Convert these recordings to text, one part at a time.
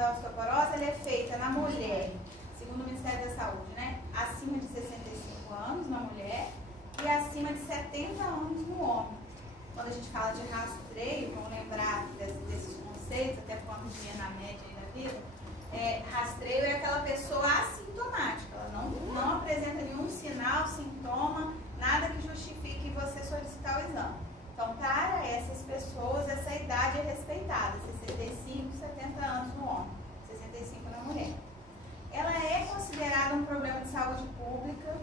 da osteoporose ela é feita na mulher, segundo o Ministério da Saúde, né? Acima de 65 anos na mulher e acima de 70 anos no homem. Quando a gente fala de rastreio, vamos lembrar desses conceitos, até por uma medida na média aí da vida, rastreio é aquela pessoa assintomática, ela não apresenta nenhum sinal, sintoma, nada que justifique você solicitar o exame. Então, para essas pessoas, essa idade é respeitada, 65, 70 anos no homem, 65 na mulher. Ela é considerada um problema de saúde pública.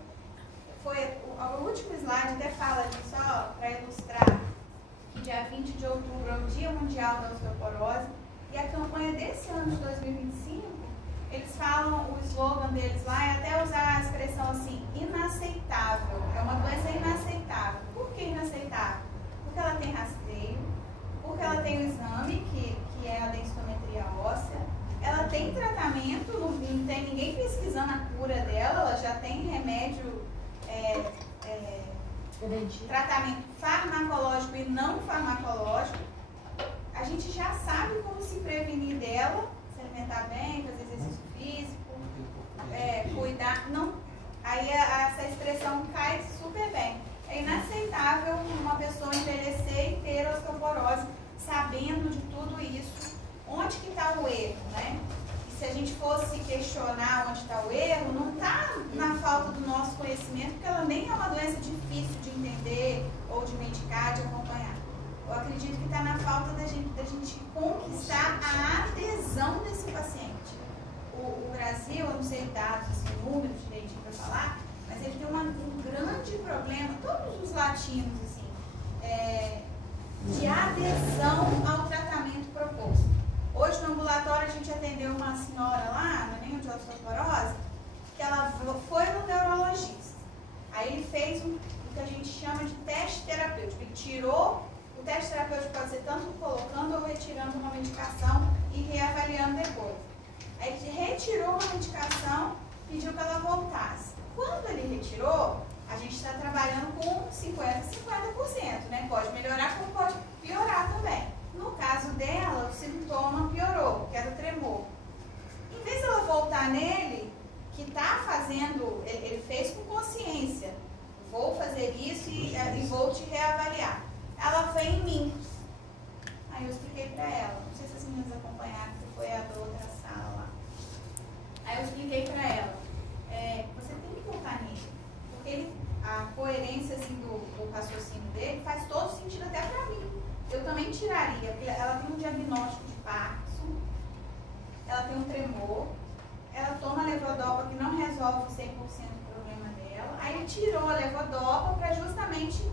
O último slide até fala disso, para ilustrar que dia 20 de outubro é o Dia Mundial da Osteoporose, e a campanha desse ano de 2025, eles falam, o slogan deles lá é até usar a expressão assim, inaceitável, é uma doença inaceitável. Por que inaceitável? Porque ela tem rastreio, porque ela tem o exame, que é a densitometria óssea, ela tem tratamento, não tem ninguém pesquisando a cura dela, ela já tem remédio, tratamento farmacológico e não farmacológico. A gente já sabe como se prevenir dela, se alimentar bem, fazer exercício físico, cuidar. Não, aí essa expressão cai super bem. É inaceitável uma pessoa envelhecer e ter osteoporose, sabendo de tudo isso. Onde que está o erro, né? E se a gente fosse questionar onde está o erro, não está na falta do nosso conhecimento, porque ela nem é uma doença difícil de entender ou de medicar, de acompanhar. Eu acredito que está na falta da gente conquistar a adesão desse paciente. O Brasil, eu não sei dados, números direitinho para falar, mas ele tem um grande problema, todos os latinos, assim, de adesão ao tratamento proposto. Hoje no ambulatório a gente atendeu uma senhora lá, no ninho de osteoporose, que ela foi no neurologista. Aí ele fez o que a gente chama de teste terapêutico. Ele tirou, o teste terapêutico pode ser tanto colocando ou retirando uma medicação e reavaliando depois. Aí ele retirou uma medicação, pediu para ela voltasse. Quando ele retirou, a gente está trabalhando com 50%, né? Pode melhorar como pode piorar também. No caso dela, o sintoma piorou, que era o tremor. Em vez de ela voltar nele, que está fazendo, ele fez com consciência, vou fazer isso e vou te reavaliar. Ela veio em mim. Aí eu expliquei para ela, não sei se as meninas acompanharam, que foi a da outra sala lá. Aí eu expliquei para ela, você tem que voltar nele, porque a coerência assim, do raciocínio dele faz todo sentido até para mim. Eu também tiraria, porque ela tem um diagnóstico de Parkinson, ela tem um tremor, ela toma levodopa que não resolve 100% do problema dela, aí ele tirou a levodopa para justamente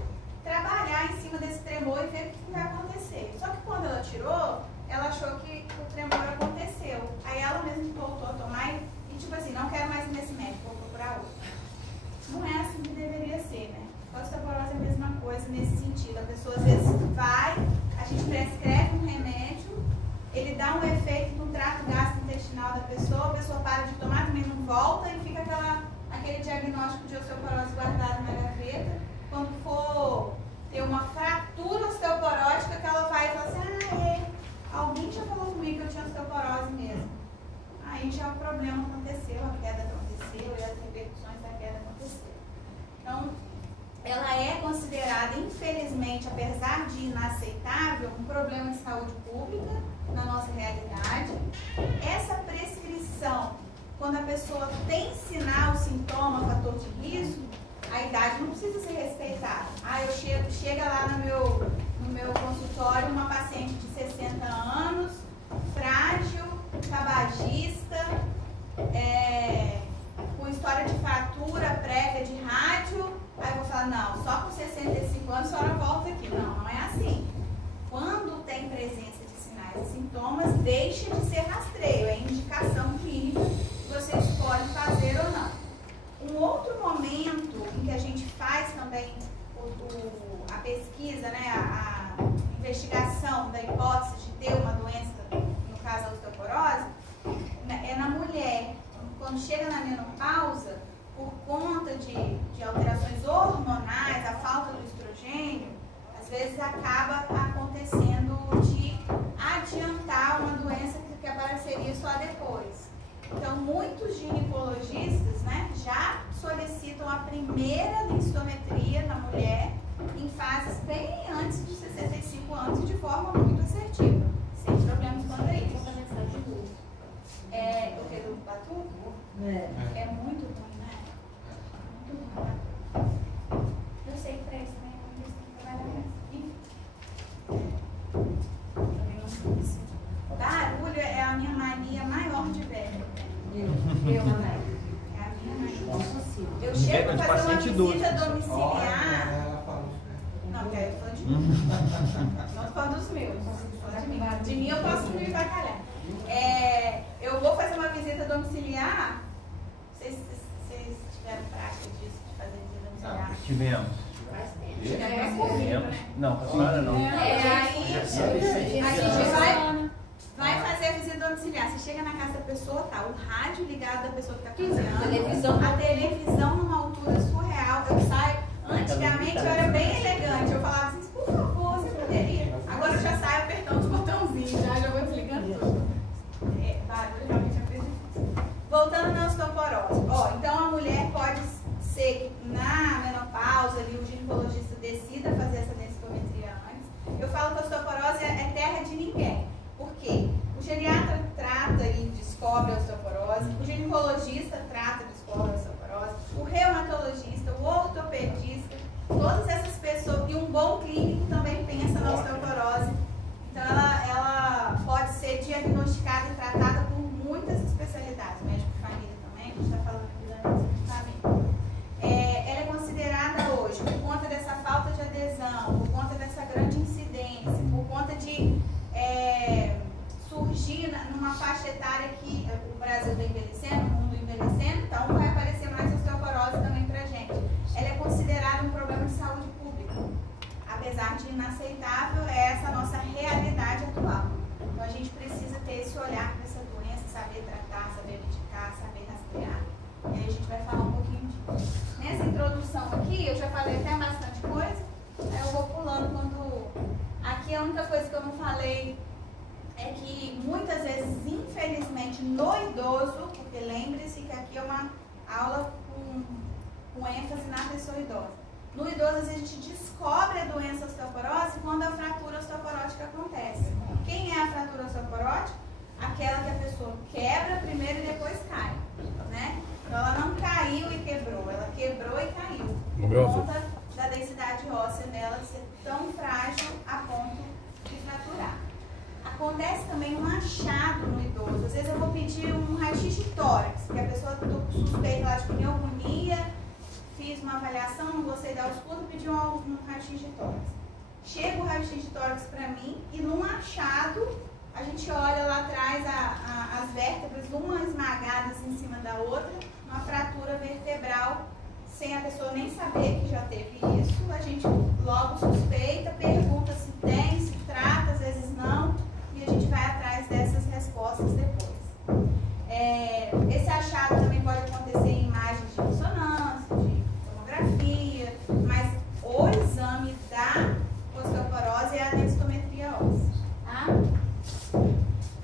trabalhar em cima desse tremor e ver o que vai acontecer. Só que quando ela tirou, ela achou que o tremor aconteceu. Aí ela mesma voltou a tomar e tipo assim, não quero mais ir nesse médico, vou procurar outro. Não é assim que deveria ser, né? A osteoporose é a mesma coisa nesse sentido. A pessoa às vezes vai, a gente prescreve um remédio, ele dá um efeito no trato gastrointestinal da pessoa, a pessoa para de tomar, também não volta e fica aquele diagnóstico de osteoporose guardado na gaveta. Quando for ter uma fratura osteoporótica, que ela vai e fala assim, alguém já falou comigo que eu tinha osteoporose mesmo. Aí já o problema aconteceu, a queda aconteceu e as repercussões da queda aconteceram. Então, ela é considerada, infelizmente, apesar de inaceitável, um problema de saúde pública na nossa realidade. Essa prescrição, quando a pessoa tem sinal, sintoma, fator de risco, a idade não precisa ser respeitada. Chega lá no meu consultório uma paciente de 60 anos, frágil, tabagista, com história de fratura prévia de rádio. Aí eu vou falar, não, só com 65 anos a senhora volta aqui. Não é assim. Quando tem presença de sinais e sintomas, deixa de ser rastreio, é indicação clínica que você escolhe fazer ou não. Um outro momento em que a gente faz também a pesquisa, né, a investigação da hipótese de ter uma doença, no caso a osteoporose, é na mulher. Quando chega na menopausa, por conta de alterações hormonais, a falta do estrogênio, às vezes acaba acontecendo de adiantar uma doença que apareceria só depois. Então, muitos ginecologistas, né, já solicitam a primeira densitometria na mulher em fases bem antes dos 65 anos e de forma muito assertiva, sem problemas quanto a isso. O que do batuco? É muito ruim, né? Muito ruim. Eu sei que presta, né? Mas tem que trabalhar mais. Barulho é a minha mania maior de velho. É a minha mania. Eu chego a fazer uma visita domiciliar. Não, porque aí eu tô falando de mim. Não tô falando dos meus. De mim eu posso me bacalhar. Eu vou fazer uma visita domiciliar. Vocês tiveram prática disso, de fazer visita domiciliar? Tivemos. Não, com a senhora não. Aí a gente vai fazer a visita domiciliar. Você chega na casa da pessoa, tá o rádio ligado da pessoa que está cozinhando, a televisão numa altura surreal. Eu saio. Antigamente eu era bem elegante. Eu falava assim, por favor, você poderia. Agora eu já saio apertando os botãozinhos, já vou desligando tudo. Barulho realmente é difícil. Voltando na osteoporose. Então a mulher pode ser que na menopausa ali, o ginecologista decida fazer essa densitometria antes. Eu falo que a osteoporose é terra de ninguém. Por quê? O geriatra trata e descobre a osteoporose, o ginecologista trata e descobre a osteoporose, o reumatologista, o ortopedista, todas essas pessoas, e um bom clínico também pensa na osteoporose. Então ela pode ser diagnosticada e tratada por muitas especialidades, médico de família também, a gente está falando aqui da medicina de família. Ela é considerada hoje, por conta dessa falta de adesão, por conta dessa grande incidência, por conta de surgir numa faixa etária que o Brasil está envelhecendo, o mundo envelhecendo, então vai aparecer mais osteoporose também pra gente. Ela é considerada um problema de saúde pública. Apesar de inaceitável, é essa a nossa realidade atual. Então a gente precisa ter esse olhar para essa doença, saber tratar, saber medicar, saber rastrear. E aí a gente vai falar um pouquinho disso. Nessa introdução aqui, eu já falei até bastante coisa, eu vou pulando quando... Aqui a única coisa que eu não falei é que muitas vezes, infelizmente, no idoso, porque lembre-se que aqui é uma aula com ênfase na pessoa idosa. No idoso, a gente descobre a doença osteoporose quando a fratura osteoporótica acontece. Quem é a fratura osteoporótica? Aquela que a pessoa quebra primeiro e depois cai, né? Então ela não caiu e quebrou, ela quebrou e caiu. Por conta da densidade óssea dela ser tão frágil a ponto de fraturar. Acontece também um achado no idoso. Às vezes eu vou pedir um raio-x de tórax, porque a pessoa suspeita lá de pneumonia, fiz uma avaliação, não gostei da escuta, pedi um raio-x de tórax. Chega o raio-x de tórax para mim e num achado, a gente olha lá atrás as vértebras, uma esmagadas em cima da outra, uma fratura vertebral, sem a pessoa nem saber que já teve isso. A gente logo suspeita, pergunta se tem, se trata, às vezes não, e a gente vai atrás dessas respostas depois. Esse achado também pode acontecer em imagens de ressonância, de tomografia, mas o exame da osteoporose é a densitometria óssea. Tá?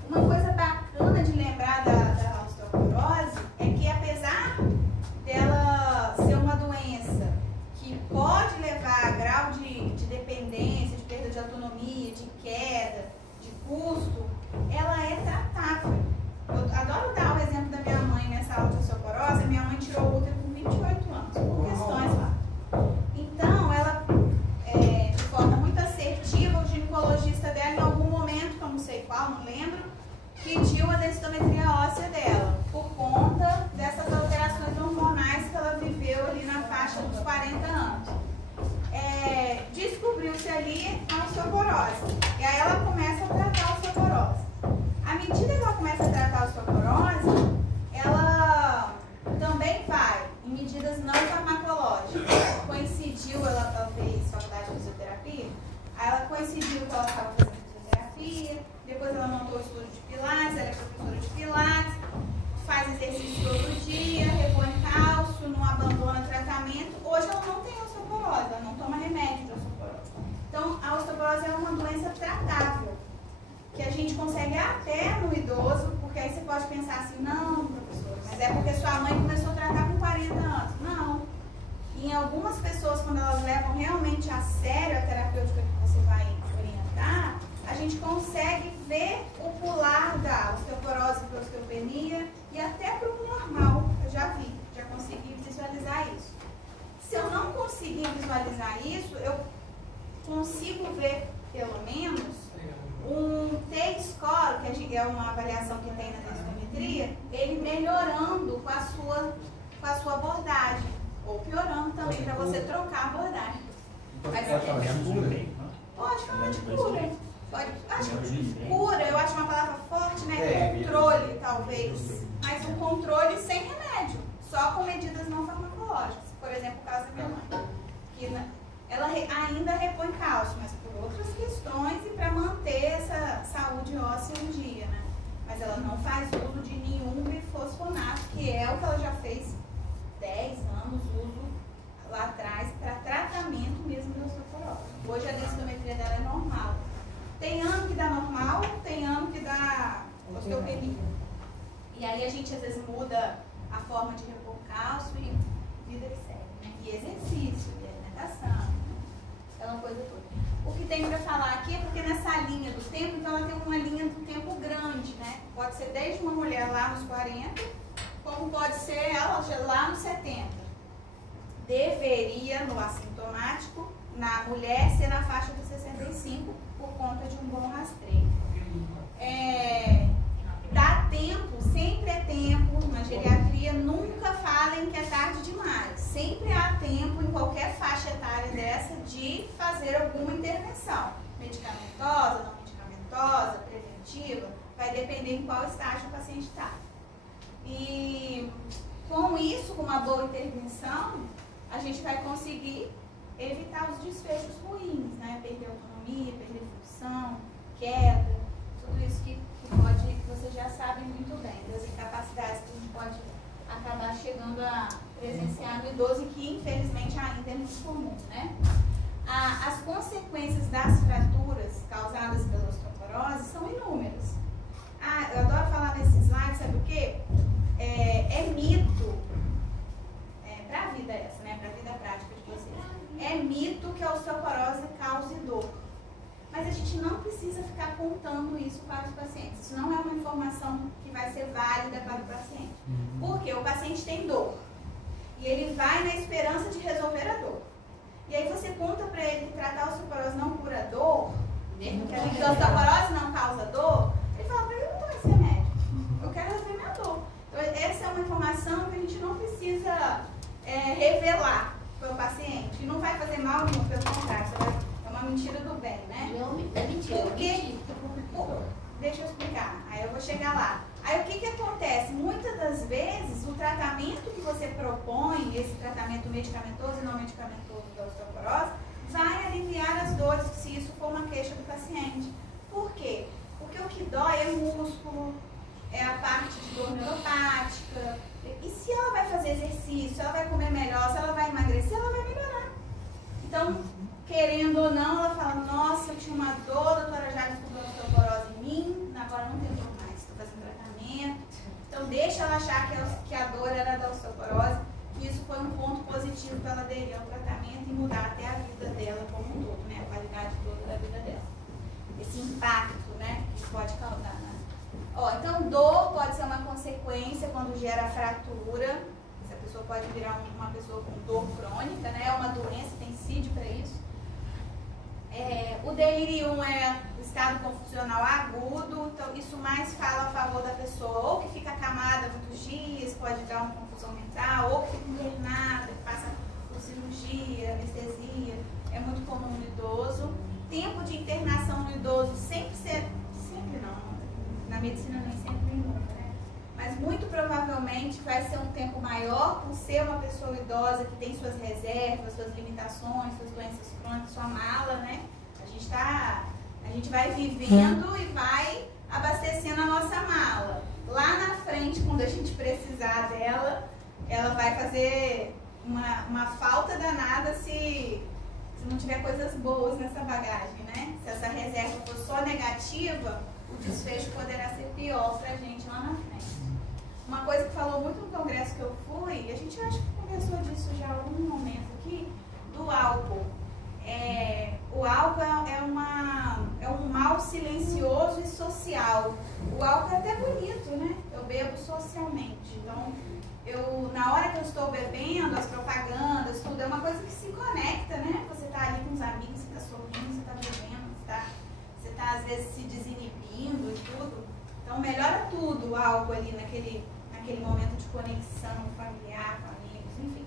Uma coisa bacana de lembrar da osteoporose é que, apesar dela ser uma doença que pode levar a grau de dependência, de perda de autonomia, de queda, de custo, ela é tratável. Eu adoro dar o exemplo da minha mãe nessa aula de osteoporose. Minha mãe tirou o útero com 28 anos, por questões lá. Então, ela, de forma muito assertiva, o ginecologista dela, em algum momento, que eu não sei qual, não lembro, pediu a densitometria óssea dela, por conta dessas alterações hormonais que ela viveu ali na faixa dos 40 anos. Descobriu-se ali a osteoporose. E aí ela começa a tratar a osteoporose. À medida que ela começa a tratar a osteoporose, ela também vai em medidas não farmacológicas. Coincidiu, ela fez faculdade de fisioterapia, aí ela coincidiu que ela estava fazendo fisioterapia, depois ela montou o estúdio de pilates, ela é professora de pilates, faz exercício todo dia, repõe cálcio, não abandona tratamento. Hoje ela não tem osteoporose, ela não toma remédio de osteoporose. Então, a osteoporose é uma doença tratável, que a gente consegue até no idoso, porque aí você pode pode pensar assim, não, professora, mas é porque sua mãe começou a tratar com 40 anos. Não. Em algumas pessoas, quando elas levam realmente a sério a terapêutica que você vai orientar, a gente consegue ver o pular da osteoporose para a osteopenia e até para o normal. Eu já vi, já consegui visualizar isso. Se eu não conseguir visualizar isso, eu consigo ver, pelo menos, um T-score, que é uma avaliação que tem na densitometria, ele melhorando com a sua abordagem, ou piorando também, para você trocar a abordagem. Pode falar de cura? Pode falar de cura. Cura, eu acho uma palavra forte, né? Controle, talvez. Mas um controle sem remédio, só com medidas não farmacológicas. Por exemplo, o caso da minha mãe, que ela ainda repõe cálcio, mas por outras questões e para manter essa saúde óssea em dia, né? Mas ela não faz uso de nenhum bifosfonato, que é o que ela já fez 10 anos, uso lá atrás, para tratamento mesmo da osteoporose. Hoje a densitometria dela é normal. Tem ano que dá normal, tem ano que dá osteopenia. E aí a gente às vezes muda a forma de repor cálcio e vida segue, né? E exercício, e alimentação, aquela coisa toda. O que tem para falar aqui é porque nessa linha do tempo, então ela tem uma linha do tempo grande, né? Pode ser desde uma mulher lá nos 40, como pode ser ela lá nos 70. Deveria, no assintomático, na mulher ser na faixa dos 65, por conta de um bom rastreio. Dá tempo, sempre é tempo, na geriatria nunca falem que é tarde demais. Sempre há tempo, em qualquer faixa etária dessa, de fazer alguma intervenção. Medicamentosa, não medicamentosa, preventiva, vai depender em qual estágio o paciente está. E com isso, com uma boa intervenção, a gente vai conseguir evitar os desfechos ruins, né? Perder autonomia, perder função, queda, tudo isso que vocês já sabem muito bem, das incapacidades que a gente pode acabar chegando a presenciar no idoso e que infelizmente ainda é muito comum, né? As consequências das fraturas causadas pela osteoporose são inúmeras. Eu adoro falar nesse slide, sabe o quê? É mito, para a vida essa, né? Para a vida prática de vocês. É mito que a osteoporose cause dor. Mas a gente não precisa ficar contando isso para os pacientes. Isso não é uma informação que vai ser válida para o paciente. Porque o paciente tem dor. E ele vai na esperança de resolver a dor. E aí você conta para ele que tratar a osteoporose não cura dor, que a osteoporose não causa dor, ele fala, para eu não tomo esse remédio. Eu quero resolver minha dor. Então, essa é uma informação que a gente não precisa revelar para o paciente. E não vai fazer mal nenhum, pelo contrário. É uma mentira do bem, né? É mentira. Porque, deixa eu explicar, aí eu vou chegar lá. Aí o que acontece? Muitas das vezes o tratamento que você propõe, esse tratamento medicamentoso e não medicamentoso da osteoporose, vai aliviar as dores, se isso for uma queixa do paciente. Por quê? Porque o que dói é o músculo, é a parte de dor neuropática. E se ela vai fazer exercício, ela vai comer melhor, se ela vai emagrecer, ela vai melhorar. Então, querendo ou não, ela fala, nossa, eu tinha uma dor, a doutora já descobriu osteoporose em mim, agora não tenho dor mais, estou fazendo tratamento. Então deixa ela achar que a dor era da osteoporose, que isso foi um ponto positivo para ela aderir ao tratamento e mudar até a vida dela como um todo, né? A qualidade toda da vida dela. Esse impacto, né, que pode causar, né? Então dor pode ser uma consequência quando gera fratura. Essa pessoa pode virar uma pessoa com dor crônica, né? É uma doença, tem CID para isso. O delírio é o estado confusional agudo, então isso mais fala a favor da pessoa, ou que fica acamada muitos dias, pode dar uma confusão mental, ou que fica internada, que passa por cirurgia, anestesia, é muito comum no idoso. Tempo de internação no idoso sempre não, na medicina nem sempre nunca, né? Mas muito provavelmente vai ser um tempo maior por ser uma pessoa idosa que tem suas reservas, suas limitações, suas doenças crônicas, sua mala, né? A gente vai vivendo e vai abastecendo a nossa mala. Lá na frente, quando a gente precisar dela, ela vai fazer uma falta danada se não tiver coisas boas nessa bagagem, né? Se essa reserva for só negativa, o desfecho poderá ser pior pra gente lá na frente. uma coisa que falou muito no congresso que eu fui, e a gente acho que conversou disso já em algum momento aqui, do álcool. O álcool é um mal silencioso e social. O álcool é até bonito, né? Eu bebo socialmente. Então, na hora que eu estou bebendo, as propagandas, tudo, é uma coisa que se conecta, né? Você está ali com os amigos, você está sorrindo, você está bebendo, você está às vezes se desinibindo e tudo. Então melhora tudo o álcool ali naquele momento de conexão familiar, com amigos, enfim.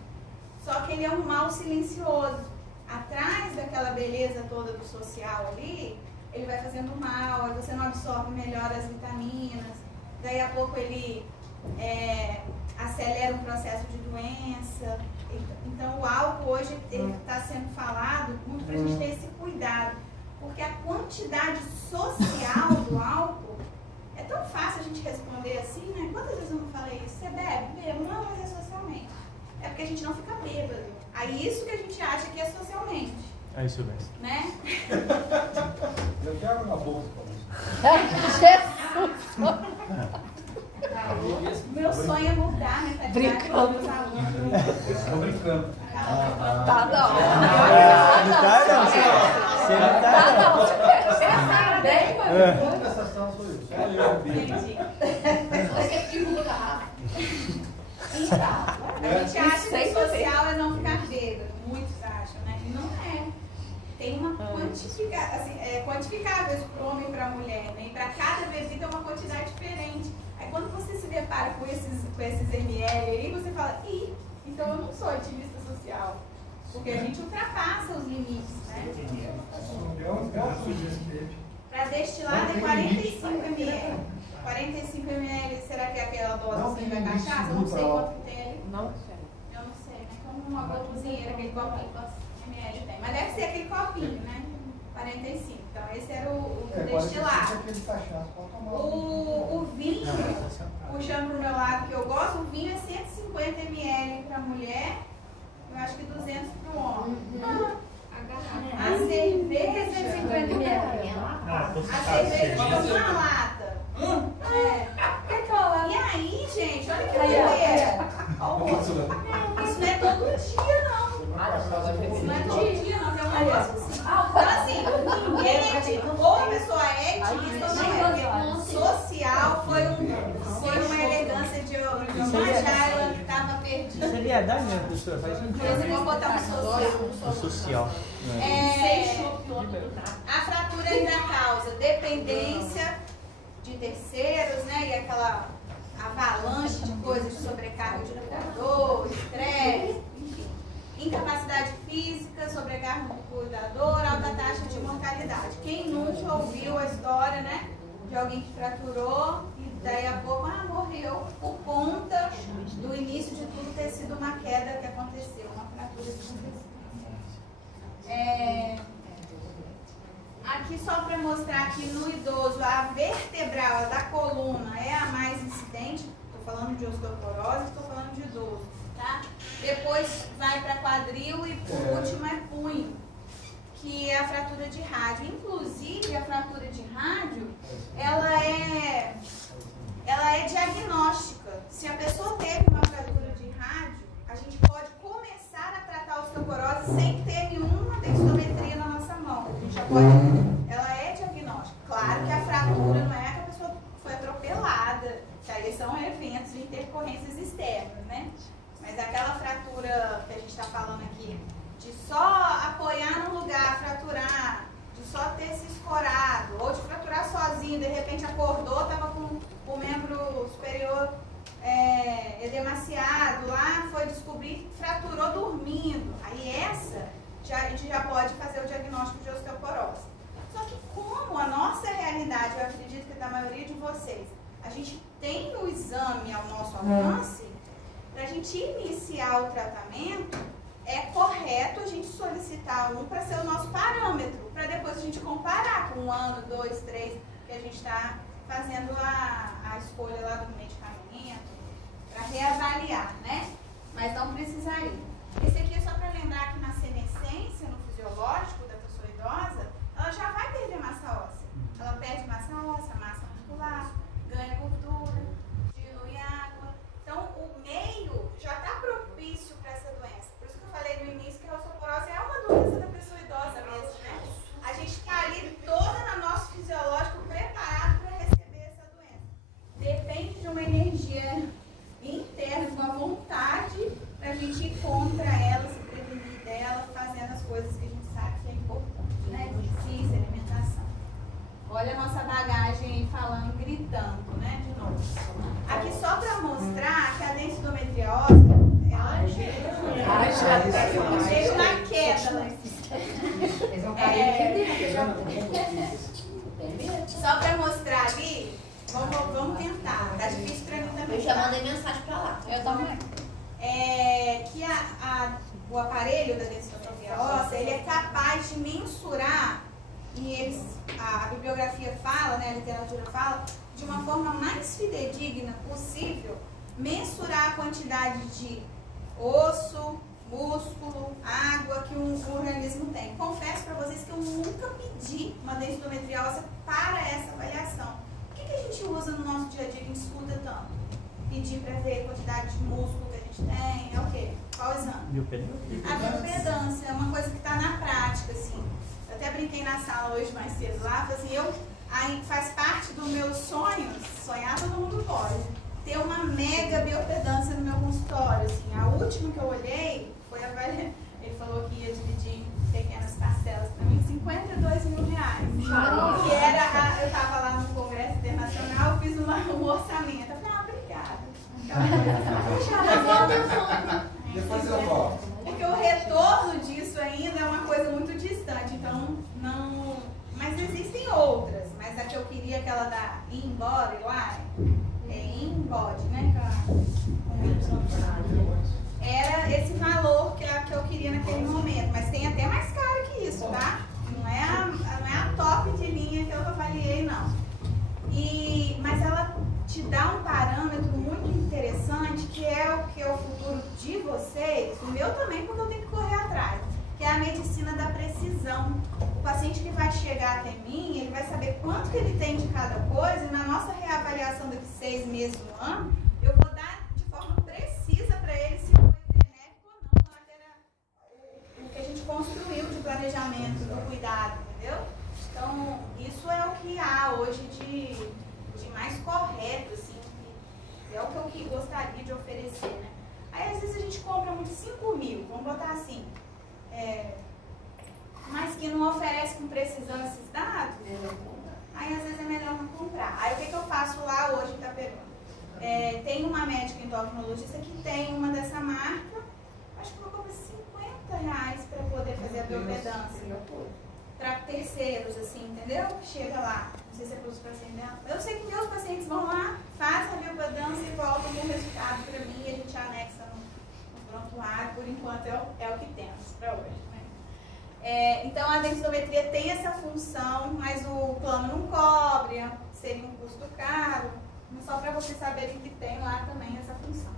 Só que ele é um mal silencioso. Atrás daquela beleza toda do social ali, ele vai fazendo mal, aí você não absorve melhor as vitaminas, daí a pouco ele acelera um processo de doença. Então o álcool hoje está sendo falado muito para a gente ter esse cuidado, porque a quantidade social do álcool é tão fácil a gente responder assim, né? Quantas vezes eu não falei isso? Você bebe? Bebo. Não, mas é socialmente. É porque a gente não fica bêbado. Aí isso que a gente acha que é socialmente. É isso mesmo. Né? Eu quero uma bolsa para Jesus! Meu sonho é mudar, né? Brincando. Meus alunos. Estou brincando. Tá não. Você não tá não. Bem, Toda dessa sala sou eu. Só eu. Entendi. você pegou a garrafa. A gente acha que o social é não ficar bêbado. Muitos acham, né? E não é. Tem uma quantificação, assim, quantificável isso para o homem e para a mulher, né? E para cada bebida é uma quantidade diferente. Aí quando você se depara com esses ml aí, você fala, então eu não sou ativista social. Porque a gente ultrapassa os limites, né? Para destilado é 45 ml. 45 ml, será que é aquela dose da cachaça? Eu não sei quanto tem ali. Não sei. Eu não sei, né? Como uma boa cozinheira, aquele copinho, quantos ml tem. Mas deve ser aquele copinho, né? 45. Então esse era o destilado. O vinho, puxando pro meu lado que eu gosto, o vinho é 150 ml para mulher, eu acho que 200 para o homem. A cerveja, 150 ml. a cerveja é uma lata. E aí, gente, olha que doideira. Isso não é todo dia, não. Isso não é todo dia, não. Tem um negócio assim. Então, assim, ninguém ou a pessoa é ativista ou não é. Social foi uma elegância de uma Jaila que estava perdida. Isso é verdade mesmo, professora. Faz sentido. Mas eu vou botar um social. O social. A fratura ainda causa dependência de terceiros, né? E aquela avalanche de coisas de sobrecarga de cuidador, estresse, enfim. Incapacidade física, sobrecarga do cuidador, alta taxa de mortalidade. Quem nunca ouviu a história, né? De alguém que fraturou e daí a pouco morreu por conta do início de tudo ter sido uma queda que aconteceu, uma fratura que aconteceu. Aqui só para mostrar que no idoso a vertebral da coluna é a mais incidente. Estou falando de osteoporose, estou falando de idoso, tá? Depois vai para quadril e por último é punho, que é a fratura de rádio. Inclusive a fratura de rádio, ela é diagnóstica. Se a pessoa teve uma fratura de rádio, a gente pode começar a tratar a osteoporose sem ter nenhuma densitometria na nossa mão. A gente já pode, ela é diagnóstica. Claro que a fratura não é que a pessoa foi atropelada, que aí são eventos de intercorrências externas, né? Mas aquela fratura que a gente está falando aqui, de só apoiar num lugar, fraturar, de só ter se escorado, ou de fraturar sozinho, de repente acordou, estava com o membro superior edemaciado, lá foi descobrir, fraturou dormindo. Aí a gente já pode fazer o diagnóstico de osteoporose. Só que como a nossa realidade, eu acredito que é da maioria de vocês, a gente tem o exame ao nosso alcance, para a gente iniciar o tratamento, é correto a gente solicitar um para ser o nosso parâmetro, para depois a gente comparar com 1 ano, 2, 3, que a gente está fazendo a escolha lá do medicamento, para reavaliar, né? Mas não precisaria. Esse aqui é só para lembrar que na senescência, no fisiológico da pessoa idosa, ela já vai perder massa óssea. Ela perde massa óssea, massa muscular, ganha gordura, dilui água, Olha a nossa bagagem aí falando, gritando, né? De novo. Aqui só para mostrar que a densitometria óssea, ela veio na queda, né? Só para mostrar ali, vamos tentar. Tá difícil para mim também. Eu já mandei mensagem para lá. Eu também. Que o aparelho da densitometria óssea, ele é capaz de mensurar, e a bibliografia fala, né, a literatura fala, de uma forma mais fidedigna possível, mensurar a quantidade de osso, músculo, água que um organismo tem. Confesso para vocês que eu nunca pedi uma densitometria óssea para essa avaliação. O que a gente usa no nosso dia a dia, que a gente escuta tanto? Pedir para ver a quantidade de músculo que a gente tem, é o quê? Qual exame? Biopedância. A biopedância é uma coisa que está na prática, assim. Eu até brinquei na sala hoje mais cedo lá, falei assim, aí faz parte dos meus sonhos, sonhar todo mundo pode, ter uma mega biopedância no meu consultório, assim. A última que eu olhei foi ele falou que ia dividir em pequenas parcelas para mim, R$52 mil. Que era, eu estava lá no Congresso Internacional, eu fiz um orçamento. Eu falei, obrigada. Depois eu volto. Porque o retorno disso ainda é uma coisa muito distante, então não. Mas existem outras, mas a que eu queria, aquela da InBody lá, InBody, né? Era esse valor que eu queria naquele momento, mas tem até mais caro que isso, tá? Não é a top de linha que eu avaliei, não. Mas ela te dá um parâmetro muito interessante, que é o futuro de vocês, o meu também, porque eu tenho que correr atrás, que é a medicina da precisão. O paciente que vai chegar até mim, ele vai saber quanto que ele tem de cada coisa, e na nossa reavaliação daqui 6 meses do ano, eu vou dar de forma precisa para ele se foi benéfico ou não, lá que era o que a gente construiu de planejamento, do cuidado, entendeu? Então, isso é o que há hoje de mais correto, assim, é o que eu gostaria de oferecer, né? Aí, às vezes, a gente compra muito 5 mil, vamos botar assim, mas que não oferece com precisão esses dados, aí, às vezes, é melhor não comprar. Aí, o que eu faço lá hoje em Itaperuna? Tem uma médica endocrinologista que tem uma dessa marca, acho que eu compro R$50 para poder fazer a biopedância. Para terceiros, assim, entendeu? Chega lá, não sei se é para os pacientes dela. Eu sei que meus pacientes vão lá, fazem a biopedância e voltam com o resultado para mim e a gente anexa no prontuário. Por enquanto é o que temos para hoje, né? Então a densitometria tem essa função, mas o plano não cobre, seria um custo caro, mas só para vocês saberem que tem lá também essa função.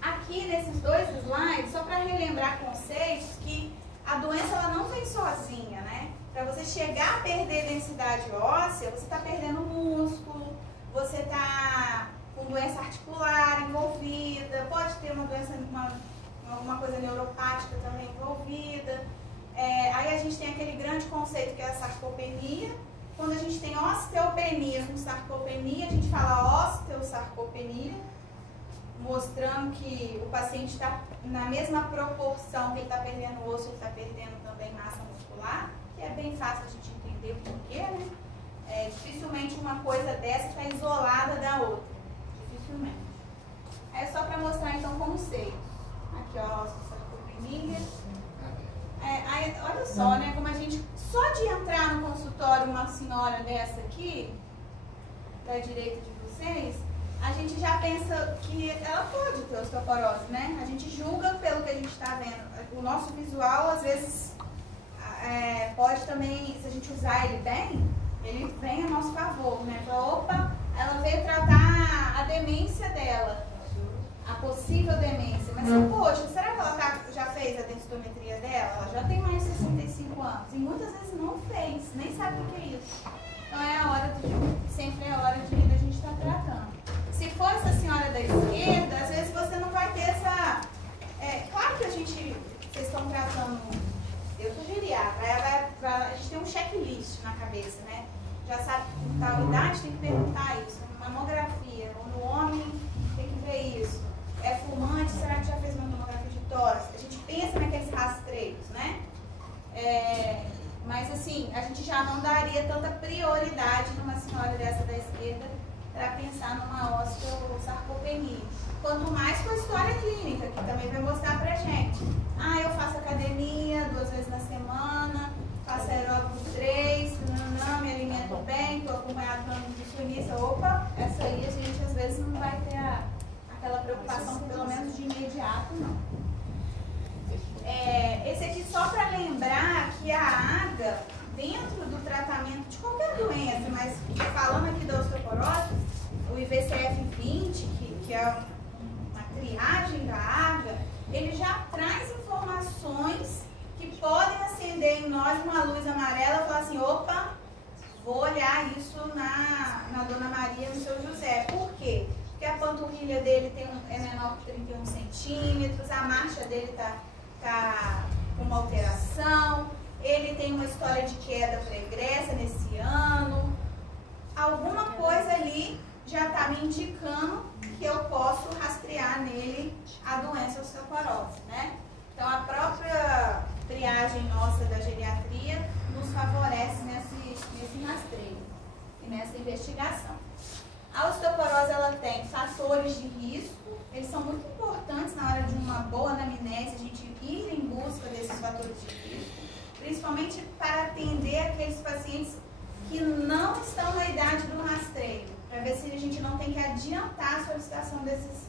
Aqui nesses 2 slides, só para relembrar conceitos que a doença ela não vem sozinha, né? Para você chegar a perder densidade óssea, você está perdendo músculo, você está com doença articular envolvida, pode ter uma doença, alguma coisa neuropática também envolvida. Aí a gente tem aquele grande conceito que é a sarcopenia. Quando a gente tem osteopenia com sarcopenia, a gente fala osteosarcopenia, mostrando que o paciente está na mesma proporção que ele está perdendo osso, ele está perdendo também massa muscular, que é bem fácil a gente entender o porquê, né? Dificilmente uma coisa dessa está isolada da outra, dificilmente. É só para mostrar então conceitos. Aqui, ó, osteosarcopenia. Aí, olha só, né, como a gente, só de entrar no consultório uma senhora dessa aqui, da direita de vocês, a gente já pensa que ela pode ter osteoporose, né? A gente julga pelo que a gente está vendo. O nosso visual, às vezes, pode também, se a gente usar ele bem, ele vem a nosso favor, né? Opa, ela veio tratar a demência dela, a possível demência. Mas, poxa, será que ela já fez a densitometria dela? Ela já tem mais de 65 anos e muitas vezes não fez, nem sabe o que é isso. Então, sempre é a hora de a gente estar tratando. Se for essa senhora da esquerda, às vezes você não vai ter essa... claro que vocês estão tratando, eu sugeriria, a gente tem um checklist na cabeça, né? Já sabe que com tal idade tem que perguntar isso. Mamografia, no homem tem que ver isso. É fumante, será que já fez uma mamografia de tórax? A gente pensa naqueles rastreios, né? Mas assim, a gente já não daria tanta prioridade para pensar numa osteosarcopenia. Quanto mais com a história clínica, que também vai mostrar pra gente. Ah, eu faço academia 2 vezes na semana, faço aeróbico 3, não, me alimento bem, estou acompanhado pelo nutricionista. Opa, essa aí a gente às vezes não vai ter aquela preocupação, pelo menos de imediato, não. Esse aqui só para lembrar que a AGA, dentro do tratamento de qualquer doença, mas falando aqui da osteoporose, o IVCF-20, que é uma triagem da AGA, ele já traz informações que podem acender em nós uma luz amarela e falar assim, opa, vou olhar isso na Dona Maria, no seu José. Por quê? Porque a panturrilha dele é menor que 31 centímetros, a marcha dele tá com uma alteração, ele tem uma história de queda pregressa nesse ano, alguma coisa ali já está me indicando que eu posso rastrear nele a doença osteoporose, né? Então a própria triagem nossa da geriatria nos favorece nesse rastreio e nessa investigação. A osteoporose, ela tem fatores de risco, eles são muito importantes na hora de uma boa anamnese, a gente ir em busca desses fatores de risco, principalmente para atender aqueles pacientes que não estão na idade do rastreio, para ver se a gente não tem que adiantar a solicitação desses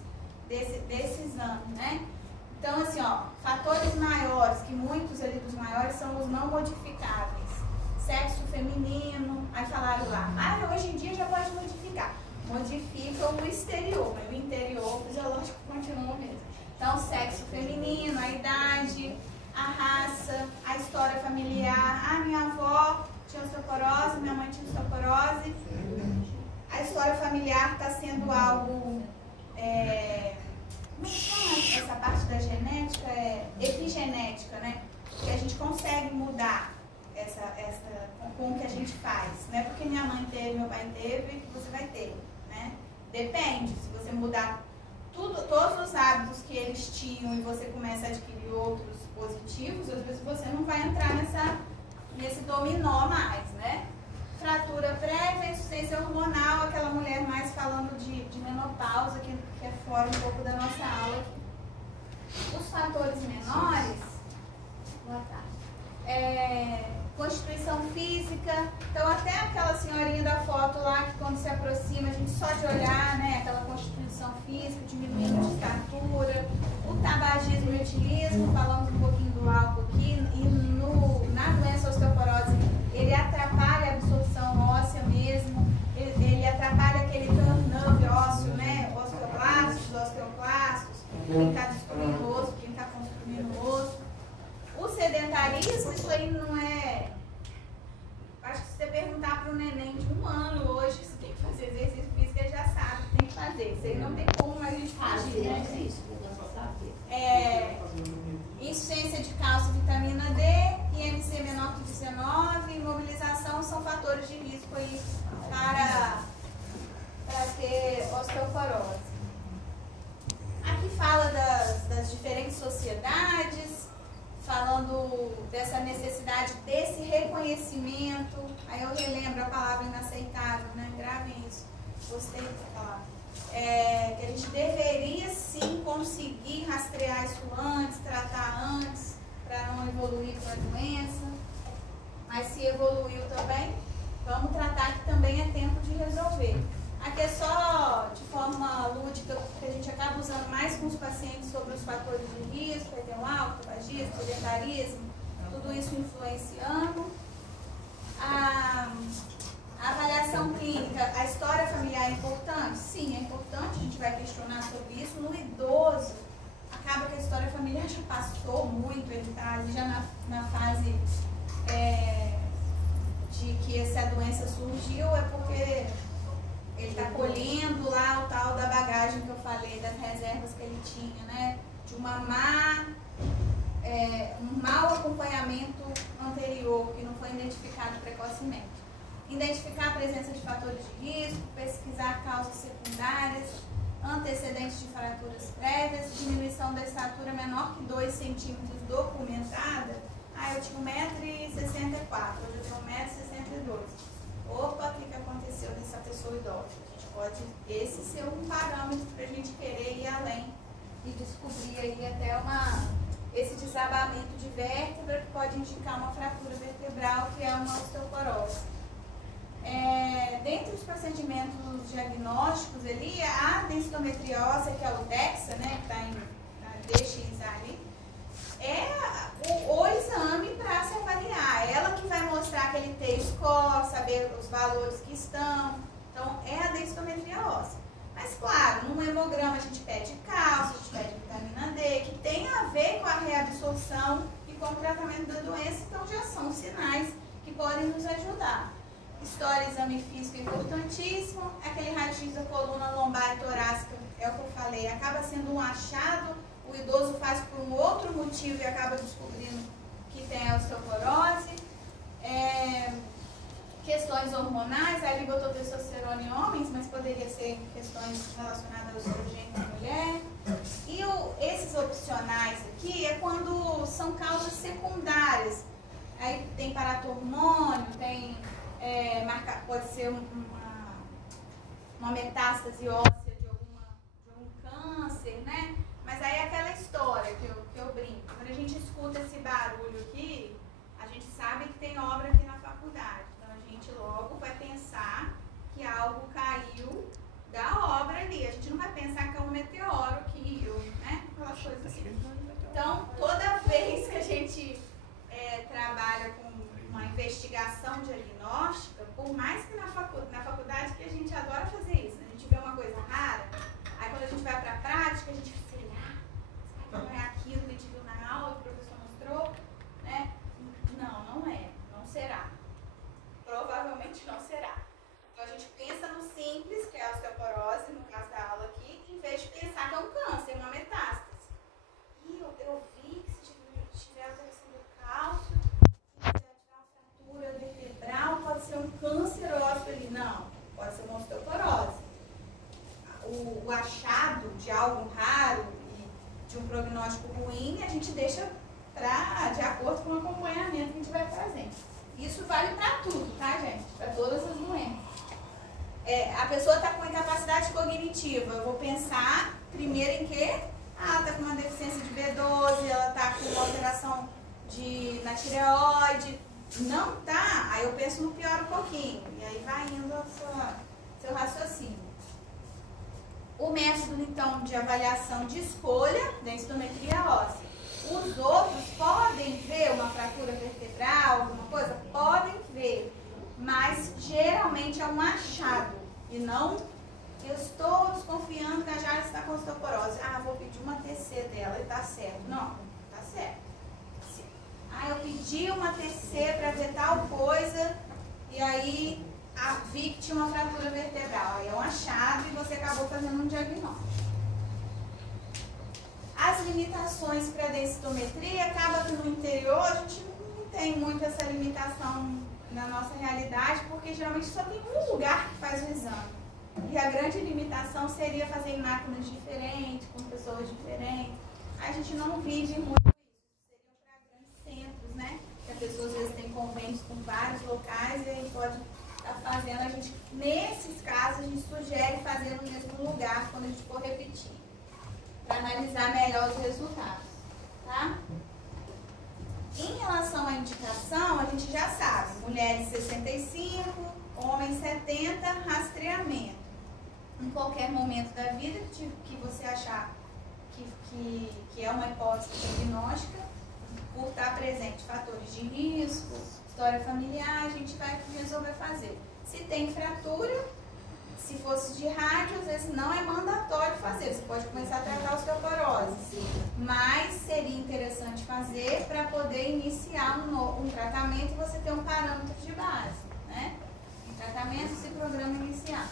exames, né? Então, assim, ó, fatores maiores, que muitos ali dos maiores são os não modificáveis. Sexo feminino, aí falaram lá, hoje em dia já pode modificar. Modifica o exterior, mas o interior fisiológico continua o mesmo. Então, sexo feminino, a idade, a raça, a história familiar. Minha avó tinha osteoporose, minha mãe tinha osteoporose. A história familiar está sendo algo... como chama essa parte da genética? Epigenética, né? Que a gente consegue mudar com o que a gente faz. Não é porque minha mãe teve, meu pai teve, que você vai ter, né? Depende. Se você mudar todos os hábitos que eles tinham e você começa a adquirir outros positivos, às vezes você não vai entrar nesse dominó mais, né? Fratura prévia, insuficiência hormonal, aquela mulher mais falando de menopausa, que é fora um pouco da nossa aula aqui. Os fatores menores, boa tarde, constituição física, então até aquela senhorinha da foto lá, que quando se aproxima, a gente só de olhar, né, aquela constituição física, diminuindo de estatura, o tabagismo e o etilismo, falamos um pouquinho do álcool aqui, e na doença osteoporose, ele atrapalha a absorção óssea mesmo, ele atrapalha aquele turnover ósseo, né, osteoclastos, quem está destruindo o osso, quem está construindo o osso. O sedentarismo, isso aí não é... Acho que se você perguntar para um neném de 1 ano hoje, se tem que fazer exercício físico, ele já sabe que tem que fazer. Isso aí não tem como mais a gente fugir, né? Insuficiência de cálcio e vitamina D, IMC menor que 19, imobilização são fatores de risco aí para ter osteoporose. Aqui fala das diferentes sociedades, falando dessa necessidade desse reconhecimento. Aí eu relembro a palavra inaceitável, né? Gravem isso. Gostei dessa palavra. Que a gente deveria sim conseguir rastrear isso antes, tratar antes, para não evoluir para a doença. Mas se evoluiu também, vamos tratar que também é tempo de resolver. Aqui é só de forma lúdica, porque a gente acaba usando mais com os pacientes sobre os fatores de risco, aí tem o álcool, tabagismo, sedentarismo, tudo isso influenciando. A avaliação clínica, a história familiar é importante? Sim, é importante, a gente vai questionar sobre isso. No idoso, acaba que a história familiar já passou muito, ele está ali já na fase de que essa doença surgiu, é porque ele está colhendo lá o tal da bagagem que eu falei, das reservas que ele tinha, né? De um mau acompanhamento anterior, que não foi identificado precocemente. Identificar a presença de fatores de risco, pesquisar causas secundárias, antecedentes de fraturas prévias, diminuição da estatura menor que 2 centímetros documentada. Eu tinha 1,64 m, hoje eu tenho 1,62 m. Opa, o que aconteceu nessa pessoa idosa? A gente Pode esse ser um parâmetro para a gente querer ir além e descobrir aí até esse desabamento de vértebra que pode indicar uma fratura vertebral, que é uma osteoporose. Dentre os procedimentos diagnósticos ali, a densitometria óssea, que é o DEXA, né, que está em DX ali, é o exame para se avaliar. Ela que vai mostrar aquele T-score, saber os valores que estão. Então, é a densitometria óssea. Mas, claro, no hemograma a gente pede cálcio, a gente pede vitamina D, que tem a ver com a reabsorção e com o tratamento da doença, então já são sinais que podem nos ajudar. História, exame físico importantíssimo. Aquele raio-x da coluna lombar e torácica, é o que eu falei, acaba sendo um achado, o idoso faz por um outro motivo e acaba descobrindo que tem a osteoporose. Questões hormonais, a lipotestosterona em homens, mas poderia ser questões relacionadas ao estrogênio em mulher. E esses opcionais aqui é quando são causas secundárias. Aí tem paratormônio, tem pode ser uma metástase óssea de algum câncer, né? Mas aí é aquela história que eu brinco. Quando a gente escuta esse barulho aqui, a gente sabe que tem obra aqui na faculdade. Então a gente logo vai pensar que algo caiu da obra ali. A gente não vai pensar que é um meteoro que, né? Aquelas coisas assim. Então, toda vez que a gente trabalha com uma investigação diagnóstica, por mais que na faculdade que a gente adora fazer isso, né? A gente vê uma coisa rara, aí quando a gente vai para a prática, a gente fica, será que não é aquilo que a gente viu na aula, que o professor mostrou? Né? Não é, não será. Provavelmente não será. Então a gente pensa no simples, que é a osteoporose, no caso da aula aqui, em vez de pensar que é um câncer, uma metástase. E eu vi que se tiver alteração do cálcio, se tiver uma fratura vertebral, pode ser um câncer ósseo ali. Não, pode ser uma osteoporose. O achado de algo raro e de um prognóstico ruim, a gente deixa de acordo com o acompanhamento que a gente vai fazendo. Isso vale para tudo, tá, gente? Para todas as doenças. A pessoa está com incapacidade cognitiva. Eu vou pensar primeiro em quê? Ela está com uma deficiência de B12, ela está com uma alteração na tireoide. Não tá? Aí eu penso no pior um pouquinho. E aí vai indo o seu raciocínio. O método, então, de avaliação de escolha, densitometria óssea. Os outros podem ver uma fratura vertebral, alguma coisa? Podem ver, mas geralmente é um achado e não eu estou desconfiando que a Jara está com osteoporose. Vou pedir uma TC dela e está certo. Não, está certo. Eu pedi uma TC para ver tal coisa e aí vi que tinha uma fratura vertebral. Aí é um achado e você acabou fazendo um diagnóstico. As limitações para a densitometria, acaba que no interior a gente não tem muito essa limitação na nossa realidade, porque geralmente só tem um lugar que faz o exame. E a grande limitação seria fazer em máquinas diferentes, com pessoas diferentes. A gente não vive muito isso. Seriam para grandes centros, né? Que a pessoa às vezes tem convênios com vários locais e aí pode estar fazendo. Nesses casos, a gente sugere fazer no mesmo lugar quando a gente for repetir, para analisar melhor os resultados, tá? Em relação à indicação, a gente já sabe, mulheres 65, homens 70, rastreamento. Em qualquer momento da vida que você achar que é uma hipótese diagnóstica, por estar presente fatores de risco, história familiar, a gente vai resolver fazer. Se tem fratura, se fosse de rádio, às vezes não é mandatório fazer. Você pode começar a tratar a osteoporose, mas seria interessante fazer para poder iniciar um tratamento e você ter um parâmetro de base, né? Em tratamento, esse programa iniciar.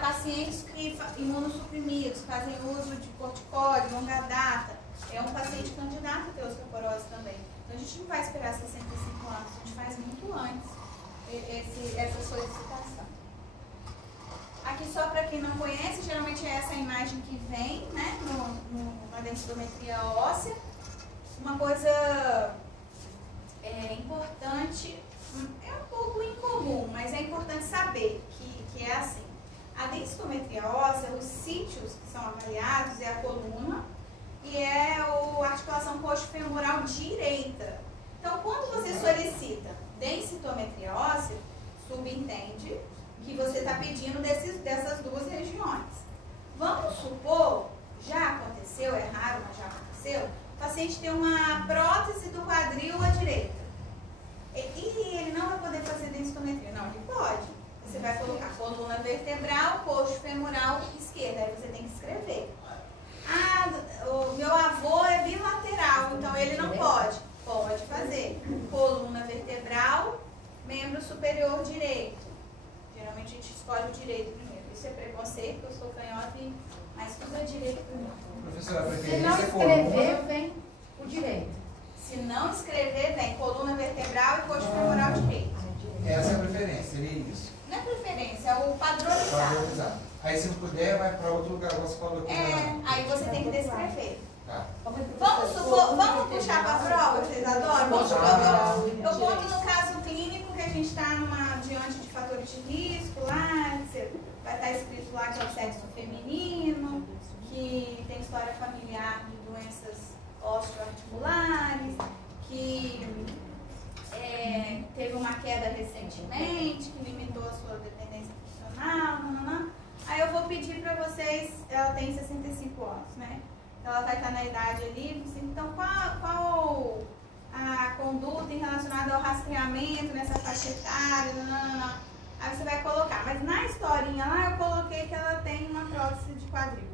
Pacientes que imunossuprimidos, fazem uso de corticóide, longa data, é um paciente candidato a ter osteoporose também. Então a gente não vai esperar 65 anos, a gente faz muito antes essa solicitação. Aqui só para quem não conhece, geralmente é essa imagem que vem, né, na densitometria óssea. Uma coisa importante, é um pouco incomum, mas é importante saber que é assim. A densitometria óssea, os sítios que são avaliados é a coluna e é a articulação coxofemoral direita. Então, quando você solicita densitometria óssea, subentende que você está pedindo dessas duas regiões. Vamos supor, já aconteceu, é raro, mas já aconteceu, o paciente tem uma prótese do quadril à direita. E ele não vai poder fazer densitometria. Não, ele pode. Você vai colocar coluna vertebral, coxo femoral esquerda. Aí você tem que escrever. Ah, o meu avô é bilateral, então ele não pode. Pode fazer. Coluna vertebral, membro superior direito. Geralmente a gente escolhe o direito primeiro. Isso é preconceito, porque eu sou canhota, mas tudo é direito primeiro. Professora, a Se preferência não é escrever, coluna. vem o direito. Se não escrever, vem coluna vertebral e coxo femoral direito. Essa é a preferência, seria isso. Não é preferência, é o padronizado. Padronizado. Aí se não puder, vai para outro lugar, você falou aqui. Aí você tem que descrever. Tá. Vamos puxar para a prova, vocês adoram? Eu conto no caso clínico que a gente está diante de fatores de risco lá, vai estar escrito lá que é o sexo feminino, que tem história familiar de doenças osteoarticulares, que teve uma queda recentemente, que limitou a sua dependência funcional, Aí eu vou pedir para vocês, ela tem 65 anos, né? Ela vai estar na idade ali, então qual a conduta relacionada ao rastreamento nessa faixa etária, Aí você vai colocar, mas na historinha lá eu coloquei que ela tem uma prótese de quadril.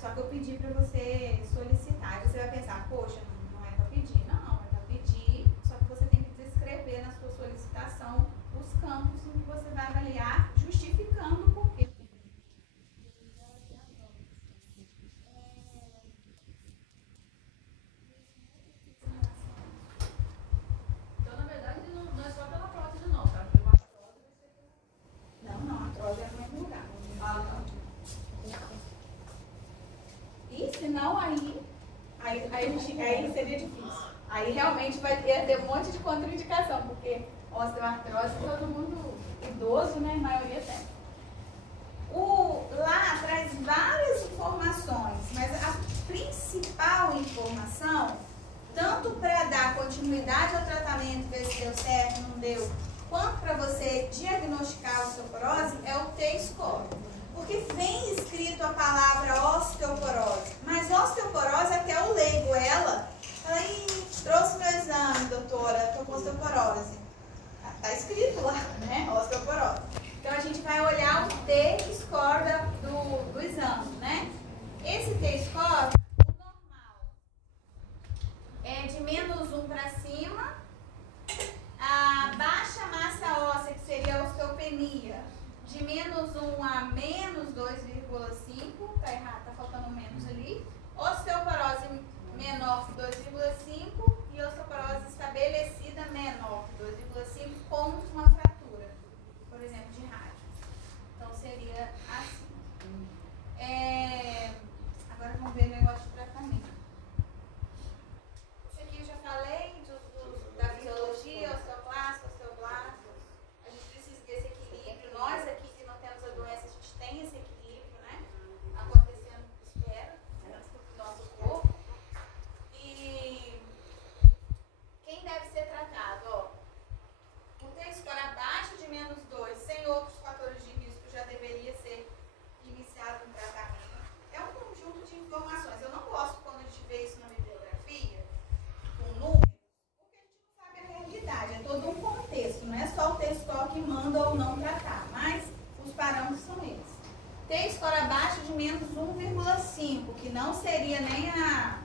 Só que eu pedi para você solicitar. Aí você vai pensar, poxa, não é para pedir. Não, é para pedir, só que você tem que descrever na sua solicitação os campos em que você vai avaliar, justificando o porquê. Então, na verdade, não é só pela prótese, não, tá? Não, a artrose é no mesmo lugar. E senão aí seria difícil. Aí realmente vai ter um monte de contraindicação, porque osteoartrose todo mundo idoso, né? A maioria tem. Lá traz várias informações, mas a principal informação, tanto para dar continuidade ao tratamento, ver se deu certo, não deu, quanto para você diagnosticar a osteoporose, é o T-score. Porque vem escrito a palavra osteoporose, mas osteoporose até o leigo, ela fala, trouxe meu exame, doutora, estou com osteoporose. Está escrito lá, né? Osteoporose. Então a gente vai olhar o T-score do exame, né? Esse T-score, o normal, é de -1 para cima. A baixa massa óssea, que seria a osteopenia, de -1 a -2,5, tá errado, tá faltando menos ali. Osteoporose menor que 2,5 e osteoporose estabelecida menor que 2,5 com uma fratura, por exemplo, de rádio. Então seria assim. Agora vamos ver o negócio de tratamento. Isso aqui eu já falei da fisiologia, osteoclastos, osteoblastos. A gente precisa desse equilíbrio. Nós aqui que não temos a doença, a gente tem esse equilíbrio, né? Acontecendo, espera, no nosso corpo. E quem deve ser tratado? O T-score abaixo de -2, sem outros fatores de risco, já deveria ser iniciado um tratamento. É um conjunto de informações. Eu não gosto quando a gente vê isso na bibliografia, com números, porque a gente não sabe a realidade. É todo um contexto, não é só o T-score que manda ou não tratar, mas os parâmetros são esses. T-score abaixo de -1,5, que não seria nem a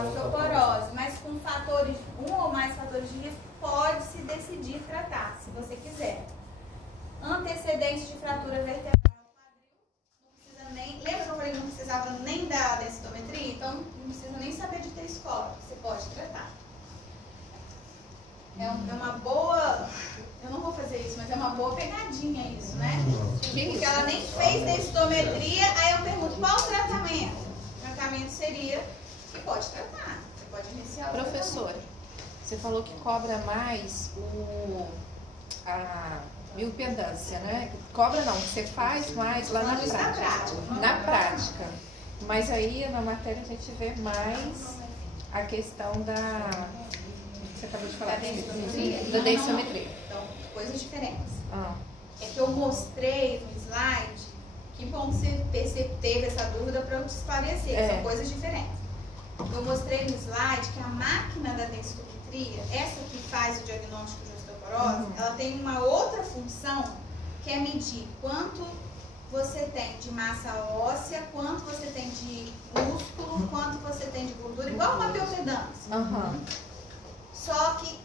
osteoporose, mas com fatores, um ou mais fatores de risco, pode-se decidir tratar, se você quiser. Antecedentes de fratura vertebral no quadril, não precisa nem. Lembra que eu falei que não precisava nem da densitometria? Então não precisa nem saber de T-score, você pode tratar. É uma boa. Eu não vou fazer isso, mas é uma boa pegadinha isso, né? Porque ela nem fez densitometria, aí eu pergunto qual o tratamento? O tratamento seria que pode tratar, você pode iniciar o Professora, você falou que cobra mais Bioimpedância, né? Cobra não, você faz mais lá na prática. Na prática. Mas aí na matéria a gente vê mais a questão da... Você acabou de falar Da densitometria? da densitometria. Então, coisas diferentes. Ah, É que eu mostrei no slide, que bom que você teve essa dúvida para eu te esclarecer, É. são coisas diferentes. Eu mostrei no slide que a máquina da densitometria, essa que faz o diagnóstico de osteoporose, ela tem uma outra função, que é medir quanto você tem de massa óssea, quanto você tem de músculo, quanto você tem de gordura, igual uma biopedância. aham. Só que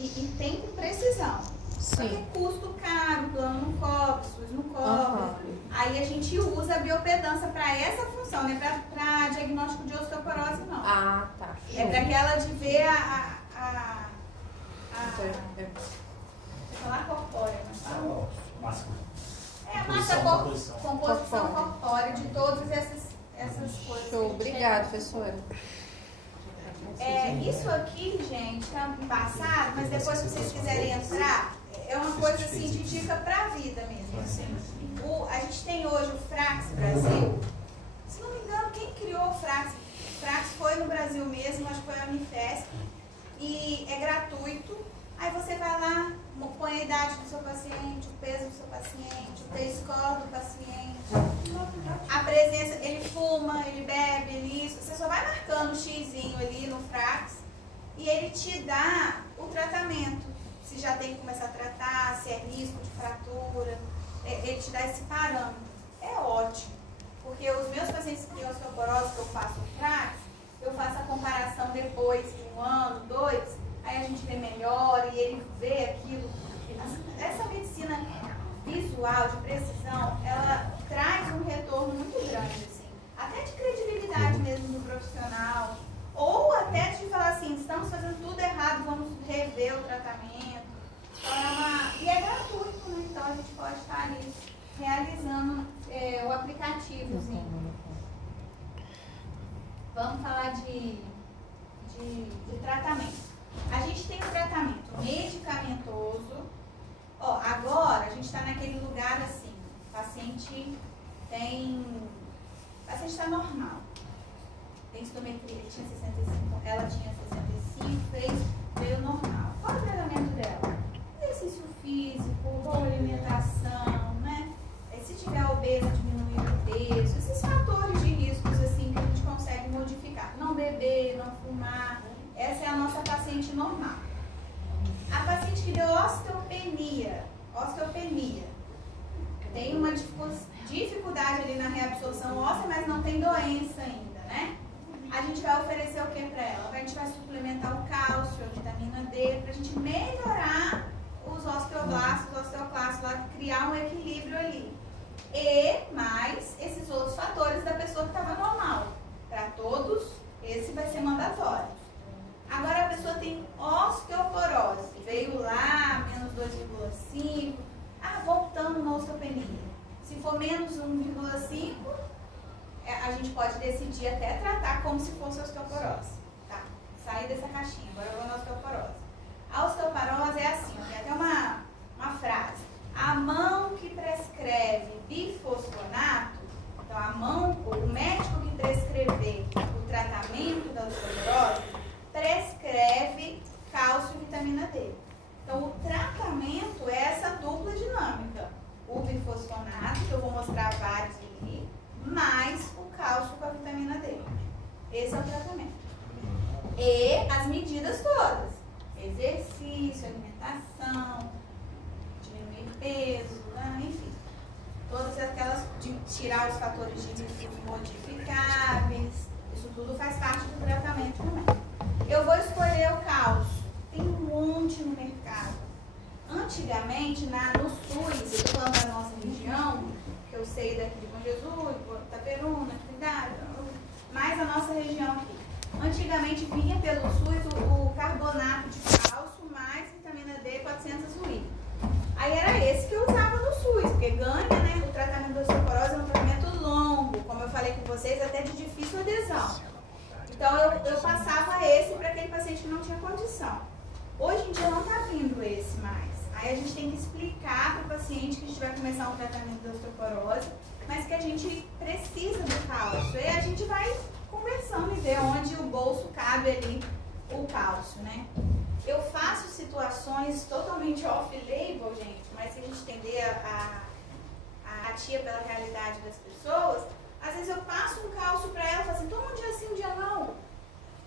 e tem com precisão. Só que é Sim. custo caro, o plano não cobre, o SUS não cobre. Aham. Aí a gente usa a biopedância para essa função, não é para diagnóstico de osteoporose, não. Ah, tá. É para aquela de ver É. vou falar corpórea, mas fala. Massa. É a massa composição corpórea de todas essas coisas. Show. Obrigada, professora. Isso aqui, gente, tá embaçado, mas depois se vocês quiserem entrar, é uma coisa assim de dica pra vida mesmo. Assim. A gente tem hoje o Frax Brasil. Se não me engano, quem criou o Frax? O Frax foi no Brasil mesmo, acho que foi a Unifesp. E é gratuito. Aí você vai lá, põe a idade do seu paciente, o peso do seu paciente, o T-score do paciente, a presença, ele fuma, ele bebe, ele isso. Você só vai marcando um xizinho ali no Frax e ele te dá o tratamento. Se já tem que começar a tratar, se é risco de fratura, ele te dá esse parâmetro. É ótimo, porque os meus pacientes que têm osteoporose, que eu faço o Frax, eu faço a comparação depois de 1 ano, 2, aí a gente vê melhor e ele vê aquilo. Essa medicina visual, de precisão, ela traz um retorno muito grande, assim, até de credibilidade mesmo do profissional, ou até de falar assim, estamos fazendo tudo errado, vamos rever o tratamento. Então, e é gratuito, né? Então a gente pode estar ali realizando o aplicativozinho. Vamos falar de tratamento. A gente tem o tratamento medicamentoso. Ó, agora a gente está naquele lugar assim, o paciente está normal. Densitometria, ele tinha 65, ela tinha 65, veio normal. Qual é o tratamento dela? Exercício físico, boa alimentação, né? Se tiver obesa, diminuir o peso, esses fatores de riscos assim que a gente consegue modificar. Não beber, não fumar. Essa é a nossa paciente normal. A paciente que deu osteopenia, tem uma dificuldade ali na reabsorção óssea, mas não tem doença ainda, né? A gente vai oferecer o que para ela? A gente vai suplementar o cálcio, a vitamina D, para a gente melhorar os osteoblastos, os osteoclastos, lá, criar um equilíbrio ali. E mais esses outros fatores da pessoa que estava normal. Para todos, esse vai ser mandatório. Agora a pessoa tem osteoporose, veio lá, menos 2,5, voltando na osteopenia. Se for menos 1,5, a gente pode decidir até tratar como se fosse osteoporose. Tá? Sair dessa caixinha, agora eu vou na osteoporose. A osteoporose é assim, tem até uma frase. A mão que prescreve bifosfonato, então o médico que prescrever o tratamento da osteoporose, prescreve cálcio e vitamina D. Então, o tratamento é essa dupla dinâmica. O bifosfonato, que eu vou mostrar vários ali, mais o cálcio com a vitamina D. Esse é o tratamento. E as medidas todas. Exercício, alimentação, diminuir peso, né? Enfim. Todas aquelas de tirar os fatores de risco modificáveis. Isso tudo faz parte do tratamento também. Eu vou escolher o cálcio. Tem um monte no mercado. Antigamente, no SUS, eu estou falando da nossa região, que eu sei daqui de Bom Jesus, Itaperuna, Trindade, mais a nossa região aqui. Antigamente vinha pelo SUS o carbonato de cálcio mais vitamina D 400 UI. Aí era esse que eu usava no SUS, porque ganha, né? O tratamento da osteoporose é um tratamento longo, como eu falei com vocês, até de difícil adesão. Então eu passava esse para aquele paciente que não tinha condição. Hoje em dia não está vindo esse mais. Aí a gente tem que explicar para o paciente que a gente vai começar um tratamento de osteoporose, mas que a gente precisa do cálcio. E a gente vai conversando e ver onde o bolso cabe ali o cálcio, né? Eu faço situações totalmente off-label, gente, mas se a gente entender a tia pela realidade das pessoas, às vezes eu passo um cálcio para ela e falo assim, toma um dia sim, um dia não.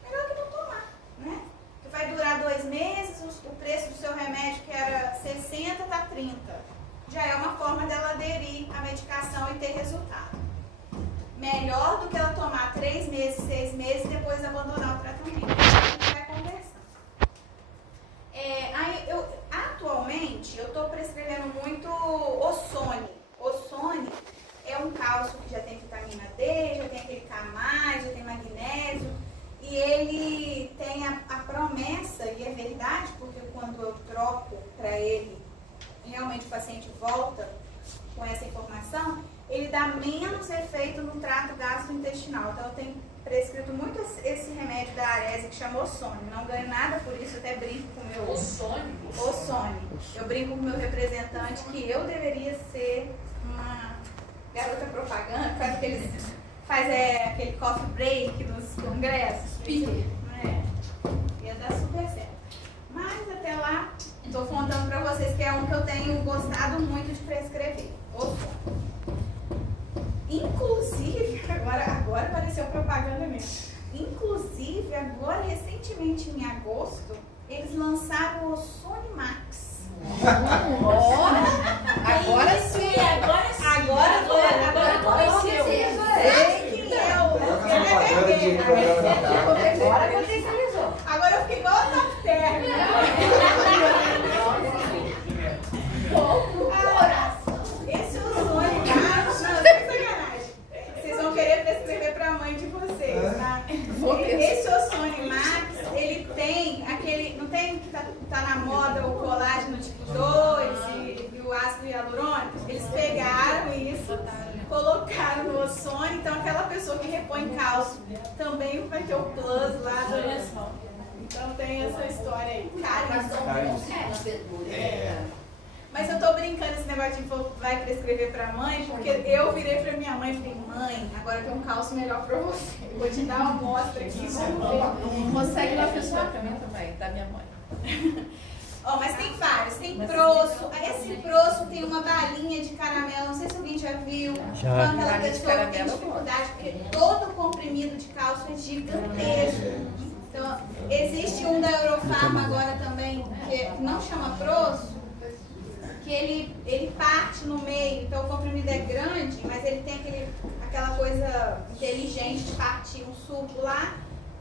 Melhor que não tomar, né? Que vai durar 2 meses, o preço do seu remédio que era 60 tá 30. Já é uma forma dela aderir à medicação e ter resultado. Melhor do que ela tomar 3 meses, 6 meses e depois abandonar o tratamento. A gente vai conversando. Atualmente, eu estou prescrevendo muito Ossone. Ossone é um cálcio que já tem vitamina D, já tem aquele K+, já tem magnésio. E ele tem a promessa, e é verdade, porque quando eu troco para ele, realmente o paciente volta com essa informação, ele dá menos efeito no trato gastrointestinal. Então eu tenho prescrito muito esse remédio da Arese que chama Ossone. Não ganho nada por isso, até brinco com o meu... Ossone? Ossone. Eu brinco com o meu representante que eu deveria ser uma garota propaganda, faz aquele coffee break nos congressos. Ia dar super certo. Mas até lá, estou contando para vocês que é um que eu tenho gostado muito de prescrever. Ossone. Inclusive, agora apareceu propaganda mesmo. Inclusive, agora, recentemente em agosto, eles lançaram o Ossone Max. Agora sim. Agora aconteceu. Agora eu fiquei igual a Top Term. Esse Ossone Max, não, sem sacanagem. Vocês vão querer prescrever para a mãe de vocês, tá? Esse Ossone Max, ele tem aquele, não tem que tá na moda o colágeno tipo 2 e o ácido hialurônico? Eles pegaram isso, colocaram no Ossone, então aquela pessoa que repõe cálcio também vai ter o plus lá do... Então tem essa história aí. Mas eu tô brincando esse negócio de vai prescrever pra mãe, porque eu virei pra minha mãe e falei, mãe, agora tem um cálcio melhor pra você. Eu vou te dar uma amostra aqui. Consegue uma pessoa pra mim também, da minha mãe. Mas tem vários, tem proço. Esse proço tem uma balinha de caramelo, não sei se alguém já viu. Já. Então, aquela pessoa que tem dificuldade, porque todo comprimido de cálcio é gigantesco. Então, existe um da Eurofarma agora também, que não chama proço, que ele parte no meio, então o comprimido é grande, mas ele tem aquela coisa inteligente de partir um suco lá,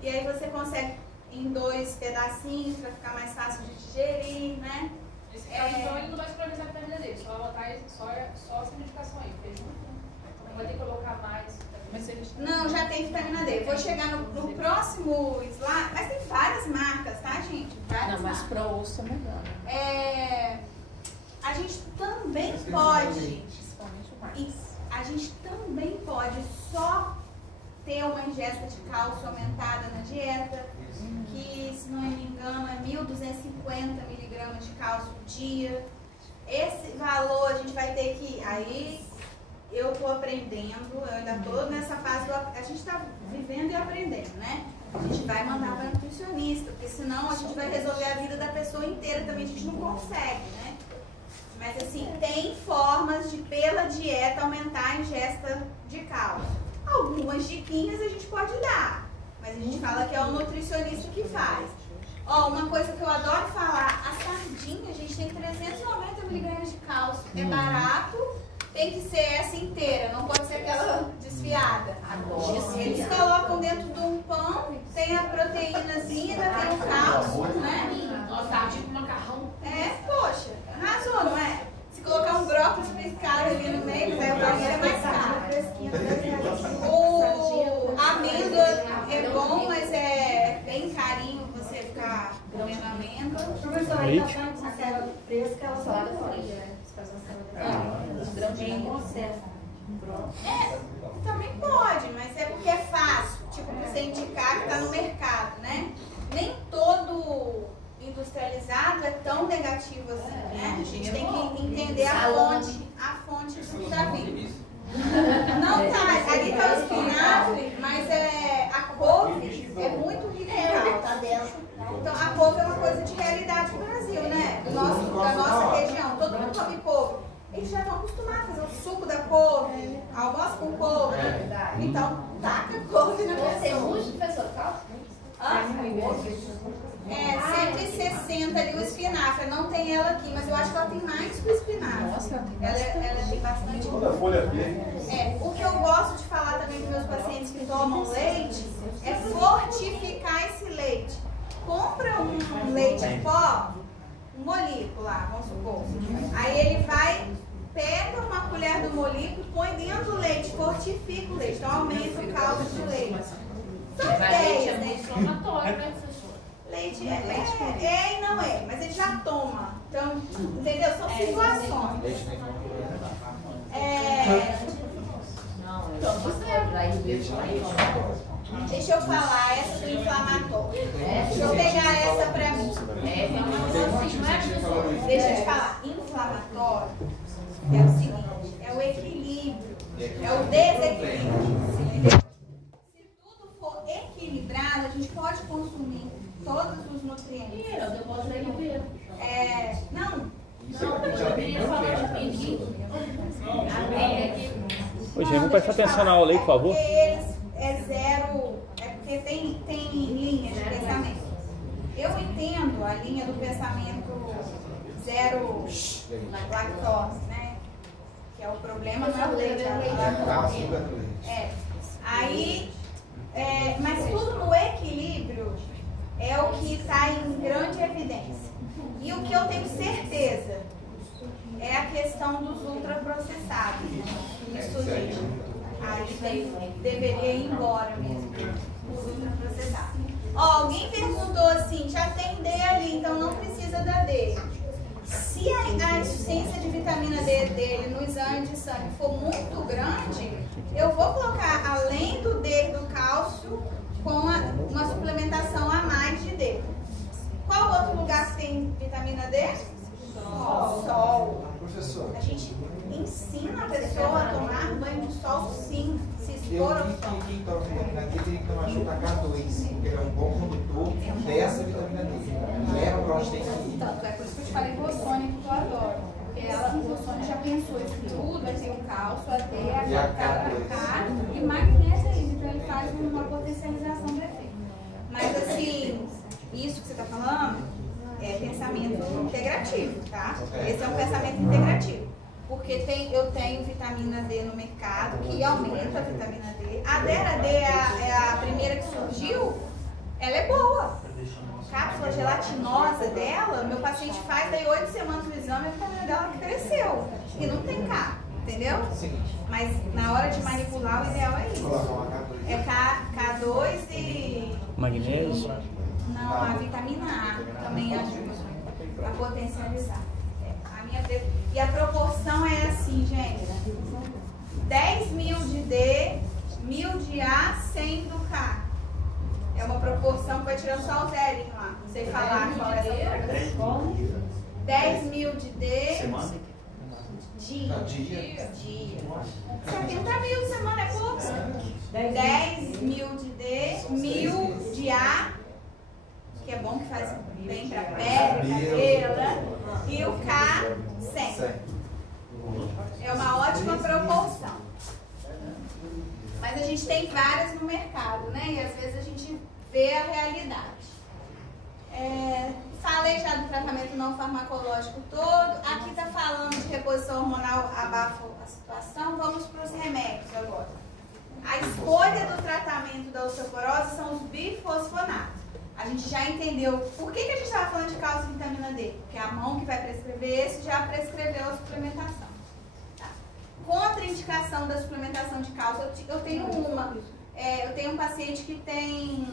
e aí você consegue em 2 pedacinhos para ficar mais fácil de digerir, né? Então ele não vai supervisar a vitamina D, só vai botar só essa medicação aí, porque junto não vai ter que colocar mais. Não, já tem vitamina D. Vou chegar no próximo slide, mas tem várias marcas, tá, gente? Várias Não, mas marcas. pro osso é melhor. A gente também pode, Principalmente o mais. a gente também pode só ter uma ingesta de cálcio aumentada na dieta, que, se não me engano, é 1.250 miligramas de cálcio por dia. Esse valor a gente vai ter que... Aí eu estou aprendendo, eu ainda estou nessa fase a gente está vivendo e aprendendo, né? A gente vai mandar para nutricionista, porque senão a gente vai resolver a vida da pessoa inteira também, a gente não consegue, né? Mas assim, tem formas de, pela dieta, aumentar a ingesta de cálcio. Algumas diquinhas a gente pode dar, mas a gente fala que é o nutricionista que faz. Uma coisa que eu adoro falar, a sardinha, a gente tem 390 miligramas de cálcio. É barato, tem que ser essa inteira, não pode ser aquela desfiada. Eles colocam dentro de um pão, tem a proteínazinha, ainda tem o cálcio, né? Tá tipo macarrão. Poxa, arrasou, não é? Se colocar um brócolis picado ali no meio, aí o brócolis é mais caro. O amêndoa é bom, mas é bem carinho você ficar comendo amêndoa. Professora, aí tá falando de salada fresca, ela salada fria. Os grãozinhos. Também pode, mas é porque é fácil. Tipo, você indicar que está no mercado, né? Nem todo industrializado é tão negativo assim, né? A gente tem que entender a fonte do que está vindo. Não tá, ali tá o espinafre, mas a couve é muito rica em cálcio. Então a couve é uma coisa de realidade do Brasil, né? Da nossa região. Todo mundo come couve. Eles já estão acostumados a fazer o suco da couve, almoço com couve. Então, taca couve na pessoa. Tem muito, professor, cálcio? 160 ali o espinafre. Não tem ela aqui, mas eu acho que ela tem mais que o espinafre. Nossa, Ela tem bastante. Toda folha verde. O que eu gosto de falar também para meus pacientes que tomam leite é fortificar esse leite. Compra um leite em pó, um molículo lá, vamos supor. Aí ele vai, pega uma colher do molículo, põe dentro do leite, fortifica o leite, então aumenta o caldo do leite. São ideias, né? Inflamatório, né, professor? Leite é e não é, mas ele já toma. Então, entendeu? São situações. Deixa eu falar essa do inflamatório. Deixa eu pegar essa pra mim. Deixa eu te falar. Inflamatório é o seguinte, é o equilíbrio, é o desequilíbrio. Se tudo for equilibrado, a gente pode consumir todos os nutrientes. Ô, gente, vamos prestar atenção na aula aí, por favor. Porque eles porque tem linhas de pensamento. Eu entendo a linha do pensamento zero lactose, né? Que é o problema não é o leite, mas tudo no equilíbrio é o que está em grande evidência. E o que eu tenho certeza é a questão dos ultraprocessados. Isso, gente, aí deveria ir embora mesmo, os ultraprocessados. Alguém perguntou assim, já tem D ali, então não precisa da D. Se a insuficiência de vitamina D dele no exame de sangue for muito grande, eu vou colocar, além do D do cálcio, com uma suplementação a mais de D. Qual outro lugar que tem vitamina D? Sol. Professor. A gente ensina a pessoa a tomar banho de sol, sim, se expor ao sol. Quem toma vitamina D tem que tomar JK2, porque ele é um bom condutor dessa vitamina D. Leva para onde tem que ir. Tanto é por isso que eu te falei do Rossônia, que eu adoro. Porque o Rossônia já pensou isso tudo, vai ter o cálcio, a D, a K e magnésio ainda. Então ele faz uma potencialização do efeito. Mas assim, isso que você está falando é pensamento integrativo, tá? Esse é um pensamento integrativo. Porque eu tenho vitamina D no mercado, que aumenta a vitamina D. A Dera D é a primeira que surgiu, ela é boa. A cápsula gelatinosa dela, meu paciente faz, daí 8 semanas do exame, a vitamina dela cresceu. E não tem K, entendeu? Mas na hora de manipular, o ideal é isso. É K2 e... Magnésio? Não, a vitamina A também ajuda a potencializar. E a proporção é assim, gente. 10 mil de D, 1000 de A, 100 do K. É uma proporção que vai tirando só o zerinho lá. Não sei falar qual é essa proporção. 10 mil de D. Dia. 70 mil semana é pouco. 10 mil de D, 1000 de A, que é bom que faz bem pra pele, cabelo, né? E o K, 100. É uma ótima proporção. Mas a gente tem várias no mercado, né? E às vezes a gente vê a realidade. Falei já do tratamento não farmacológico todo. Aqui está falando de reposição hormonal, abafo a situação. Vamos para os remédios agora. A escolha do tratamento da osteoporose são os bifosfonatos. A gente já entendeu por que a gente estava falando de cálcio e vitamina D. Porque a mão que vai prescrever esse já prescreveu a suplementação. Tá. Contraindicação da suplementação de cálcio, eu tenho uma. Eu tenho um paciente que tem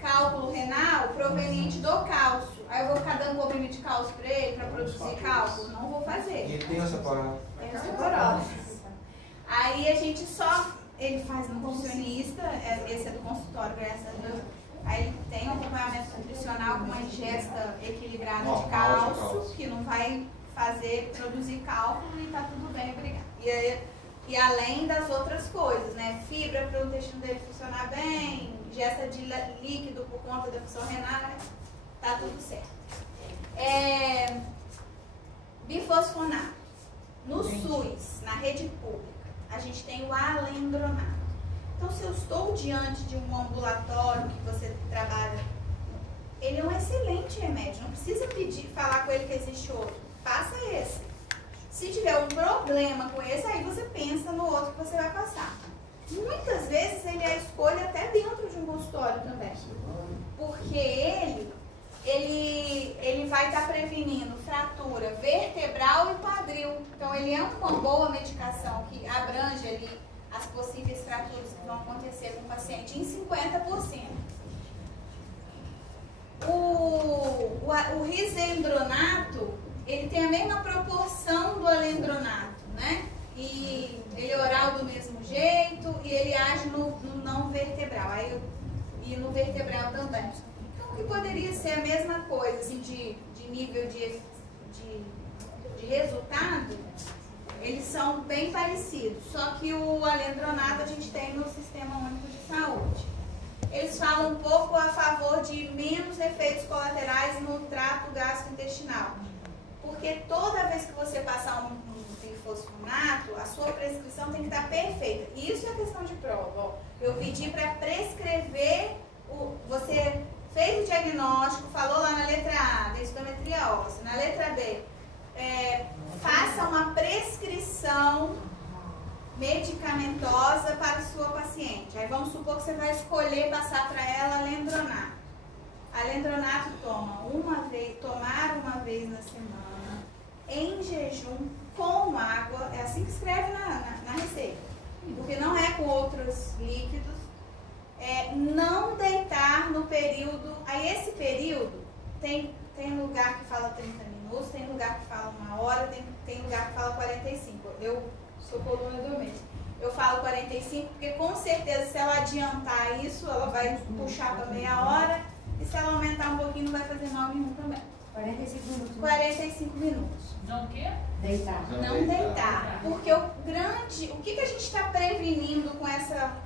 cálculo renal proveniente do cálcio. Aí eu vou ficar dando comprimido de cálcio para ele, para produzir cálcio? Não vou fazer. E ele tem osteoporose? Tem osteoporose. Aí a gente ele faz no nutricionista, esse é do consultório, graças a Deus. Aí ele tem um acompanhamento nutricional com uma ingesta equilibrada de cálcio, que não vai produzir cálculo e tá tudo bem, obrigada. E além das outras coisas, né? Fibra para o intestino dele funcionar bem, ingesta de líquido por conta da função renal, tá tudo certo. Bifosfonato. No SUS, na rede pública, a gente tem o alendronato. Então, se eu estou diante de um ambulatório que você trabalha, ele é um excelente remédio. Não precisa falar com ele que existe outro. Passa esse. Se tiver um problema com esse, aí você pensa no outro que você vai passar. Muitas vezes ele é a escolha até dentro de um consultório também. Porque ele vai estar prevenindo fratura vertebral e quadril. Então, ele é uma boa medicação que abrange ali as possíveis fraturas que vão acontecer com o paciente em 50%. O risendronato, ele tem a mesma proporção do alendronato, né? E ele é oral do mesmo jeito e ele age no não vertebral, e no vertebral também. Então, que poderia ser a mesma coisa, assim, de nível de resultado, eles são bem parecidos, só que o alendronato a gente tem no Sistema Único de Saúde. Eles falam um pouco a favor de menos efeitos colaterais no trato gastrointestinal, porque toda vez que você passar um bifosfonato, a sua prescrição tem que estar perfeita. Isso é questão de prova. Ó. Eu pedi para prescrever, você fez o diagnóstico, falou lá na letra A, densitometria óssea, na letra B, faça uma prescrição medicamentosa para a sua paciente. Aí vamos supor que você vai escolher passar para ela alendronato. Alendronato tomar uma vez na semana, em jejum, com água, é assim que escreve na receita, porque não é com outros líquidos. Não deitar no período, aí esse período tem lugar que fala 30 minutos, tem lugar que fala 1 hora, tem lugar que fala 45. Eu sou coluna do mês. Eu falo 45 porque com certeza se ela adiantar isso, ela vai puxar para meia hora, e se ela aumentar um pouquinho não vai fazer mal nenhum também. 45 minutos. 45 minutos. Não o quê? Deitar. Não deitar. Porque o que a gente está prevenindo com essa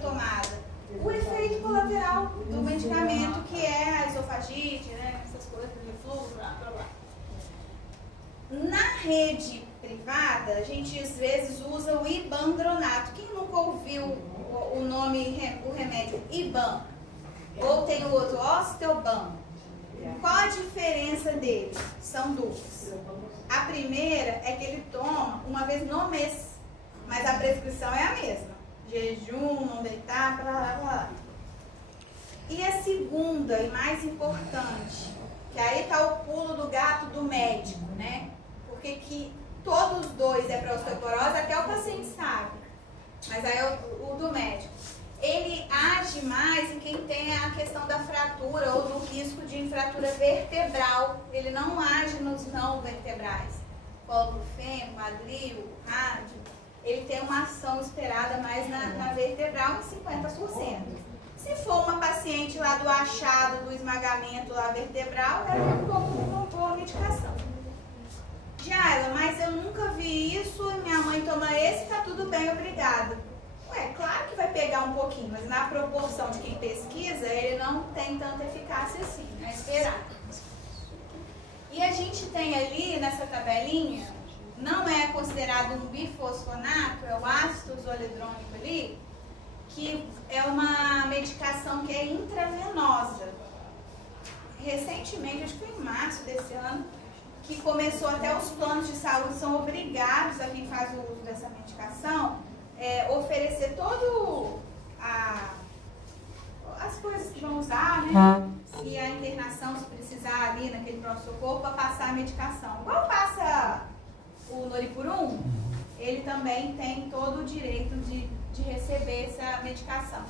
tomada? O efeito colateral do medicamento, que é a esofagite, né? Essas coisas, refluxo, blá, blá, blá. Na rede privada, a gente às vezes usa o ibandronato. Quem nunca ouviu o nome, o remédio Iban? Ou tem o outro, Osteoban. Qual a diferença deles? São duas. A primeira é que ele toma uma vez no mês, mas a prescrição é a mesma. Jejum, não deitar, blá, blá, blá. E a segunda e mais importante, que aí está o pulo do gato do médico, né? Porque que todos os dois é para osteoporose, até o paciente sabe. Mas aí é o do médico. Ele age mais em quem tem a questão da fratura ou do risco de fratura vertebral. Ele não age nos não vertebrais. Colo do fêmur, quadril, rádio. Ele tem uma ação esperada mais na vertebral em 50%. Se for uma paciente lá do achado, do esmagamento lá vertebral, é uma boa medicação. Jaila, mas eu nunca vi isso, minha mãe toma esse, tá tudo bem, obrigada. Ué, claro que vai pegar um pouquinho, mas na proporção de quem pesquisa, ele não tem tanta eficácia assim, é esperado. E a gente tem ali, nessa tabelinha, não é considerado um bifosfonato, é o ácido zoledrônico ali, que é uma medicação que é intravenosa. Recentemente, acho que foi em março desse ano, que começou até os planos de saúde são obrigados a quem faz o uso dessa medicação oferecer todo as coisas que vão usar, né? E a internação, se precisar ali naquele pronto-socorro, para passar a medicação. Igual passa o Noripurum, ele também tem todo o direito de receber essa medicação.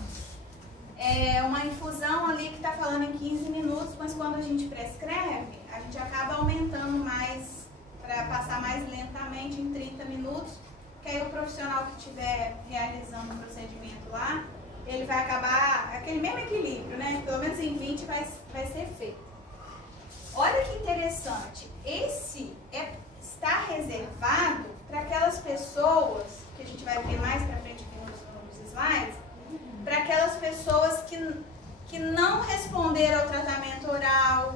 É uma infusão ali que está falando em 15 minutos, mas quando a gente prescreve, a gente acaba aumentando mais, para passar mais lentamente em 30 minutos, que aí o profissional que estiver realizando o procedimento lá, ele vai acabar, aquele mesmo equilíbrio, né? Pelo menos em 20 vai ser feito. Olha que interessante, esse está reservado para aquelas pessoas, que a gente vai ver mais para frente aqui nos slides, para aquelas pessoas que não responderam ao tratamento oral,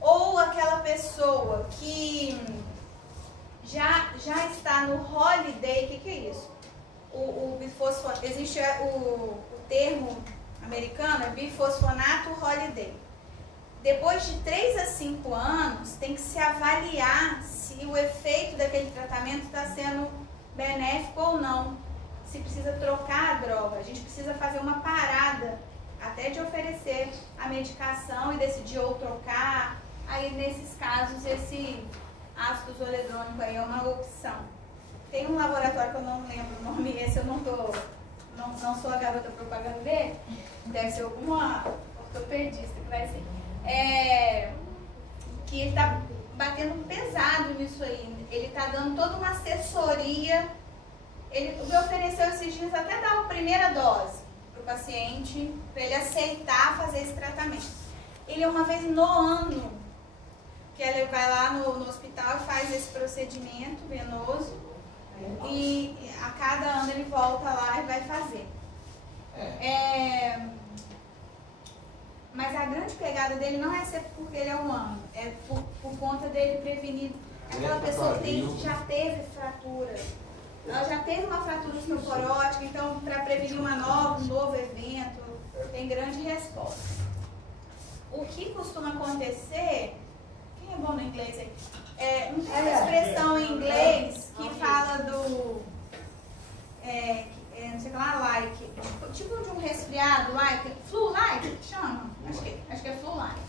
ou aquela pessoa que já está no holiday. O que é isso? O bifosfonato, existe o termo americano, é bifosfonato holiday. Depois de 3 a 5 anos, tem que se avaliar se o efeito daquele tratamento está sendo benéfico ou não. Se precisa trocar a droga, a gente precisa fazer uma parada até de oferecer a medicação e decidir ou trocar. Aí, nesses casos, esse ácido zoledrônico aí é uma opção. Tem um laboratório que eu não lembro o nome, esse eu não sou a garota propaganda dele, deve ser alguma ortopedista que vai ser. Que ele está batendo pesado nisso aí. Ele está dando toda uma assessoria. Ele me ofereceu esses dias até dar a primeira dose para o paciente, para ele aceitar fazer esse tratamento. Ele é uma vez no ano que ele vai lá no hospital e faz esse procedimento venoso, e a cada ano ele volta lá e vai fazer. Mas a grande pegada dele não é ser porque ele é humano, é por conta dele prevenir aquela pessoa que já teve fratura. Ela já teve uma fratura osteoporótica, então para prevenir um novo evento, tem grande resposta. O que costuma acontecer, quem é bom no inglês aí? Não tem uma expressão em inglês que fala do, não sei o que lá, like, tipo de um resfriado, like, flu-like, que chama? Acho que é flu-like.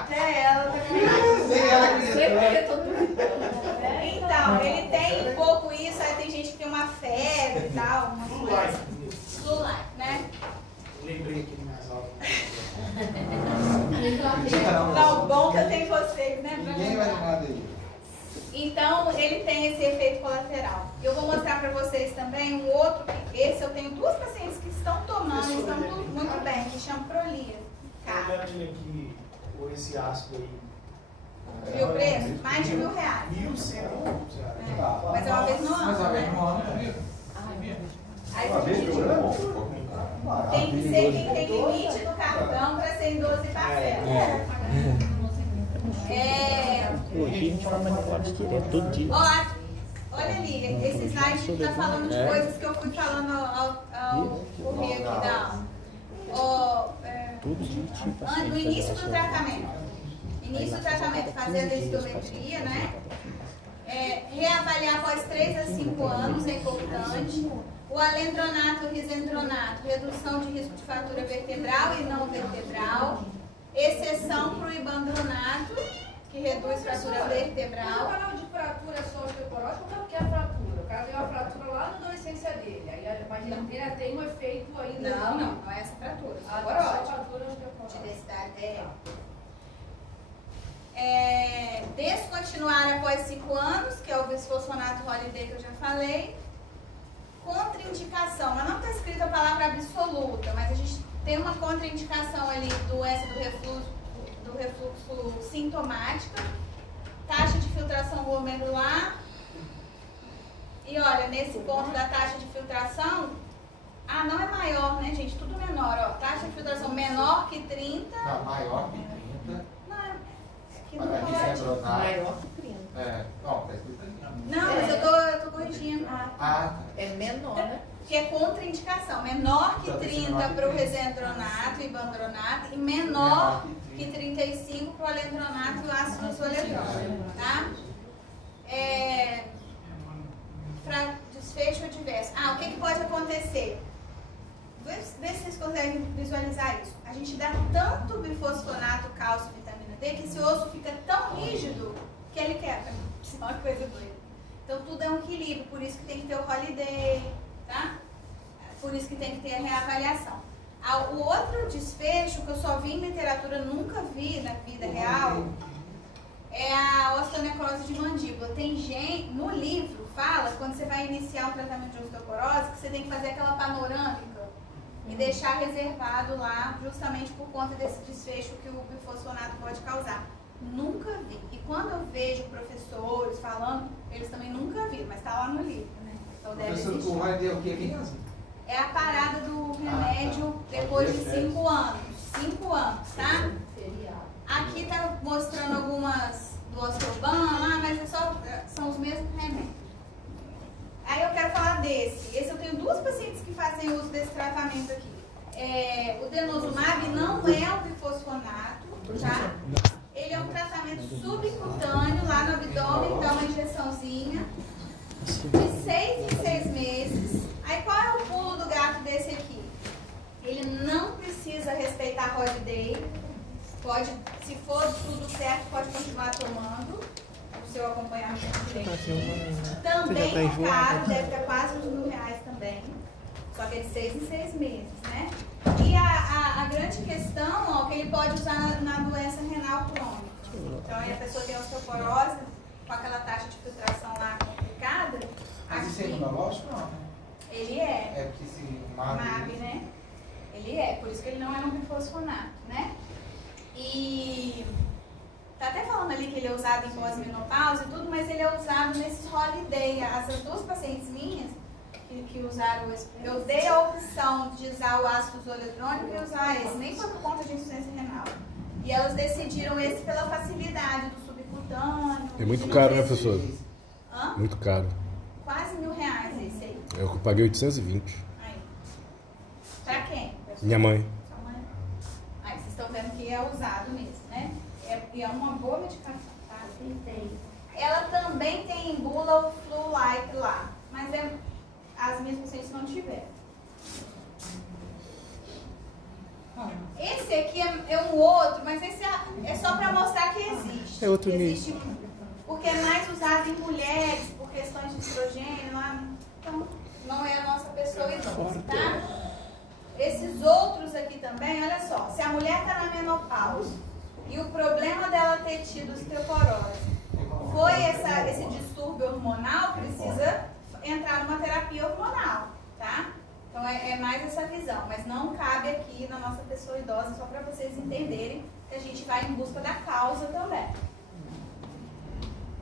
Até ela tá Então, ele tem um pouco isso, aí tem gente que tem uma febre e tal, flu-like, né? Lembrei aqui mais alto. Não, bom que eu tenho vocês, né? Ninguém vai lembrar dele. Então, ele tem esse efeito colateral. Eu vou mostrar para vocês também um outro, esse eu tenho 2 pacientes que estão tomando e estão tudo muito bem, que chama Prolia. Olha aqui, esse ácido aí. Viu o preço? Mais de R$1.000. Mas é uma vez no ano. Mas uma vez no ano, viu? Aí tem que ser quem tem limite do cartão para ser em 12 parcelas. Hoje a gente vai manipular direto todo dia. Olha ali, esse slide está falando de coisas que eu fui falando ao correr aqui da aula. Todo dia, No início do tratamento. Fazer a densitometria, né? Reavaliar após 3 a 5 anos é importante. O alendronato e o risendronato, redução de risco de fratura vertebral e não vertebral. Exceção para o ibandronato, que reduz fratura vertebral. O canal de fratura só osteoporótica, o que é fratura? O cara tem uma fratura lá na adolescência dele. Aí imagina que ele tem um efeito ainda. Não é essa fratura. Agora, só fratura osteoporótica. De densidade descontinuar após 5 anos, que é o bisfosfonato holiday que eu já falei. Contraindicação, mas não está escrita a palavra absoluta, mas a gente tem uma contraindicação ali doença do refluxo sintomática, taxa de filtração glomerular. E olha, nesse ponto da taxa de filtração, não é maior, né, gente? Tudo menor, ó. Taxa de filtração menor que 30. Não, maior que 30. Não, aqui não pode. Maior que 30. Não, tá escrito aqui. Não, mas eu tô corrigindo. Tá. É menor, né? Que é contraindicação. Menor que 30 para o resendronato e bandronato e menor que 35 para o alendronato e o ácido zoledrônico, tá? Desfecho adverso. O que pode acontecer? Vê se vocês conseguem visualizar isso. A gente dá tanto bifosfonato, cálcio e vitamina D que esse osso fica tão rígido que ele quebra. Isso é uma coisa doida. Então tudo é um equilíbrio, por isso que tem que ter o holiday, tá? Por isso que tem que ter a reavaliação. O outro desfecho que eu só vi em literatura, nunca vi na vida real, é a osteonecrose de mandíbula. Tem gente, no livro, fala, quando você vai iniciar um tratamento de osteoporose, que você tem que fazer aquela panorâmica e deixar reservado lá, justamente por conta desse desfecho que o bifosfonato pode causar. Nunca vi. E quando eu vejo professores falando, eles também nunca viram, mas está lá no livro, né? Então deve existir. Professor Turmani deu o quê mesmo? É a parada do remédio depois de 5 anos. 5 anos, tá? Aqui tá mostrando algumas do Osteoban lá, mas são os mesmos remédios. Aí eu quero falar desse. Esse eu tenho 2 pacientes que fazem uso desse tratamento aqui. O denosumab não é um bifosfonato, tá? Ele é um tratamento subcutâneo lá no abdômen, dá uma injeçãozinha de 6 em 6 meses. Aí qual é o pulo do gato desse aqui? Ele não precisa respeitar a Rod Day. Pode, se for tudo certo, pode continuar tomando o seu acompanhamento direitinho. Também é caro, deve ter quase uns R$1.000 também. Só que é de 6 em 6 meses, né? E a grande questão, ó, que ele pode usar na doença renal crônica. Então aí a pessoa tem osteoporose, com aquela taxa de filtração lá complicada. Mas isso é imunológico ou não? Ele é. É porque esse MAB, né? Ele é, por isso que ele não é um bifosfonato, né? E tá até falando ali que ele é usado em pós-menopausa e tudo, mas ele é usado nesses holiday. Essas 2 pacientes minhas que usaram esse, eu dei a opção de usar o ácido zoledrônico e usar esse, nem foi por conta de insuficiência renal. E elas decidiram esse pela facilidade do subcutâneo. É muito caro, né, professor? Hã? Muito caro. Quase R$1.000 esse aí. Eu paguei 820. Aí. Pra quem? Minha mãe. Sua mãe? Aí vocês estão vendo que é usado mesmo, né? E é uma boa medicação, tá? Ela também tem bula flu-like lá, mas as minhas pacientes não tiveram. Esse aqui é um outro, mas esse é só para mostrar que existe. É outro existe, porque é mais usado em mulheres, por questões de estrogênio, então não é a nossa pessoa idosa, tá? Esses outros aqui também, olha só, se a mulher está na menopausa e o problema dela ter tido osteoporose foi esse distúrbio hormonal, precisa entrar numa terapia hormonal, tá? Então é mais essa visão, mas não cabe aqui na nossa pessoa idosa, só para vocês entenderem que a gente vai em busca da causa também.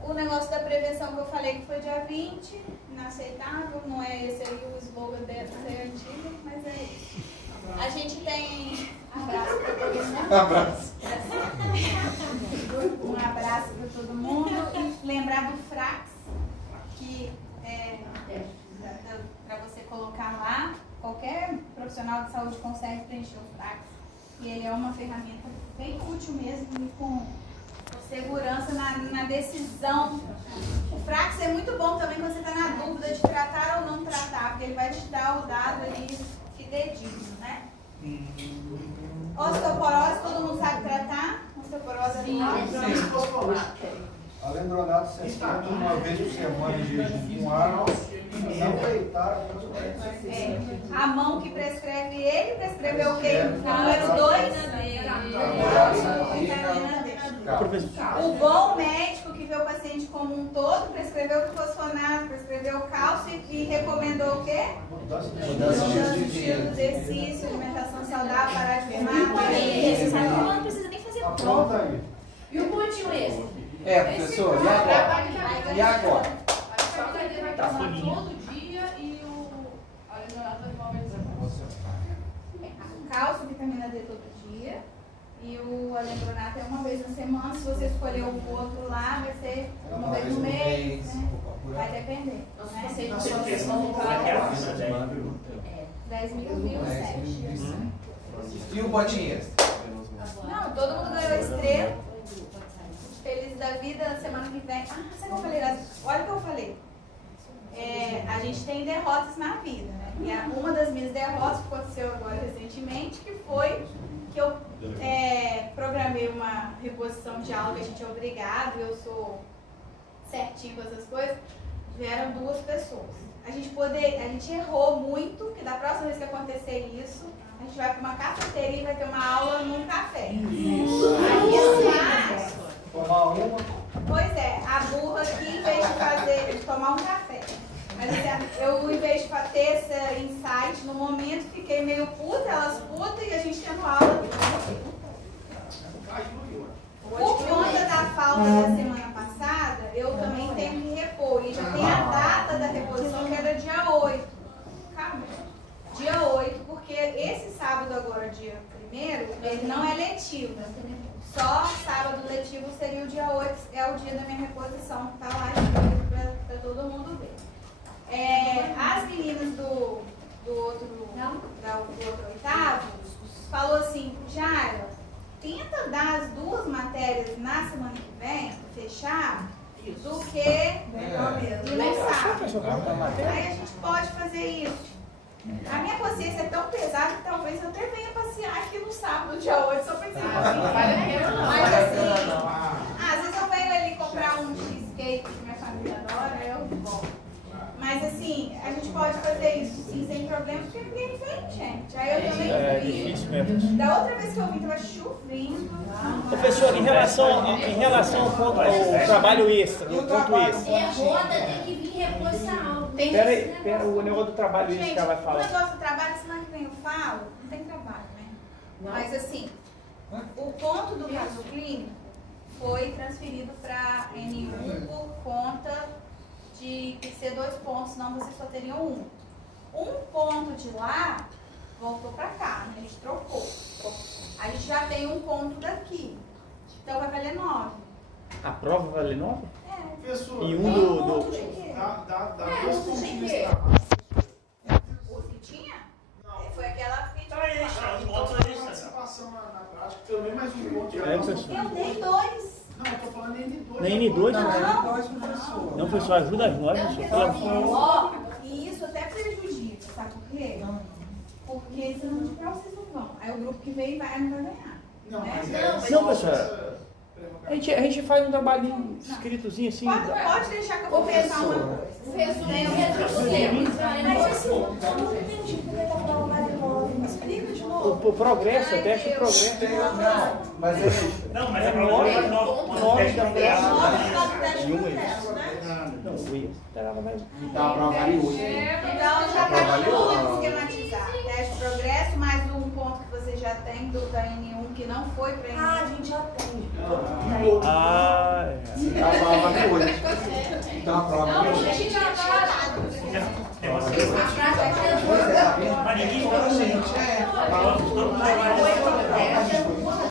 O negócio da prevenção que eu falei que foi dia 20, inaceitável, não é esse aí o slogan dessa antiga, mas é isso. A gente tem abraço para todo mundo. Abraço. Um abraço para todo mundo e lembrar do Frax, que para você colocar lá, qualquer profissional de saúde consegue preencher o Frax. E ele é uma ferramenta bem útil mesmo e com segurança na decisão. O Frax é muito bom também quando você está na dúvida de tratar ou não tratar, porque ele vai te dar o dado ali fidedigno, né? Osteoporose, todo mundo sabe tratar? Osteoporose Alendronato 60 uma vez por semana em jejum com água, não deitar. A mão que prescreve ele, prescreveu o quê? Número 2? O bom médico que vê o paciente como um todo, prescreveu bifosfonato, prescreveu cálcio e recomendou o quê? Mudança de estilo de exercício, alimentação saudável, parar de fumar. Isso, sabe? Não precisa nem fazer prova. E o pontinho esse? Professor, e agora? E agora? Só que ele vai tomar todo dia e o alendronato vai tomar uma vez. Cálcio, vitamina D todo dia. E o alendronato é uma vez na semana. Se você escolher o outro lá, vai ser uma vez no mês. Né? Vai depender. Né? 10.007. E o botinha? Não, todo mundo ganhou estrela. Feliz da vida, semana que vem. Ah, sabe o que eu falei? Olha o que eu falei. A gente tem derrotas na vida, né? E uma das minhas derrotas que aconteceu agora recentemente, que foi que eu programei uma reposição de aula que a gente é obrigado, eu sou certinho com essas coisas, vieram 2 pessoas. A gente errou muito, que da próxima vez que acontecer isso, a gente vai para uma cafeteria e vai ter uma aula num café. Aí, Tomar uma, Pois é, a burra aqui, em vez de tomar um café. Mas assim, eu, em vez de ter esse insight, no momento fiquei meio puta, elas putas e a gente tendo aula. Por conta da falta da semana passada, eu também tenho que repor. E já tem a data da reposição, que era dia 8. Calma. Dia 8, porque esse sábado agora, dia 1º, ele não é letivo. Só sábado letivo seria o dia 8, é o dia da minha reposição, que tá lá escrito para todo mundo ver. As meninas do outro oitavo falou assim, Jaira, tenta dar as 2 matérias na semana que vem, fechar, do que no sábado. Aí a gente pode fazer isso. A minha consciência é tão pesada que talvez eu até venha passear aqui no sábado, dia 8, só pra ensinar. Mas assim, às vezes eu venho ali comprar um cheesecake que minha família adora, eu volto. Mas assim, a gente pode fazer isso sim, sem problema, porque ninguém vem, gente. Aí eu também vim. Da outra vez que eu vim, tava chovendo. Professor, em relação ao trabalho extra, do ponto extra. Roda tem que vir repor essa aula. Pera, o negócio do trabalho extra que ela vai falar. O negócio do trabalho, semana que vem eu falo, não tem trabalho, né? Mas assim, o ponto do caso clínico foi transferido para N1 por conta de ter que ser 2 pontos, senão vocês só teriam 1. 1 ponto de lá voltou para cá, né? A gente trocou. A gente já tem 1 ponto daqui, então vai valer 9. A prova vai valer 9? Professor, E dá 2 pontinhos de o que tinha? Foi aquela que participação na prática também, mais um ponto de eu dei 2. Não, eu tô falando N2. Na N2? Não, não, professor, ajuda nós, professor. E isso até prejudica, sabe por quê? Porque senão de prova vocês não vão. Aí o grupo que veio vai, não vai ganhar. Não, né? mas Não, professor. A gente faz um trabalhinho escritozinho assim. Pode deixar que eu vou pensar uma coisa. Mas assim, eu não entendi porque a prova vale 9. Explica de novo. O progresso, o teste de progresso. Mas Não, mas é pra 9 da prova. 9 teste do Não, teste, isso. Então a prova vale 8. Então já está tudo esquematizado. Teste de progresso, mais um ponto que você já tem da N1 que não foi para N1. Ah, a gente já tem. Ah, Então a prova vale 8. Então a prova vale 8. A gente já está. Mas ninguém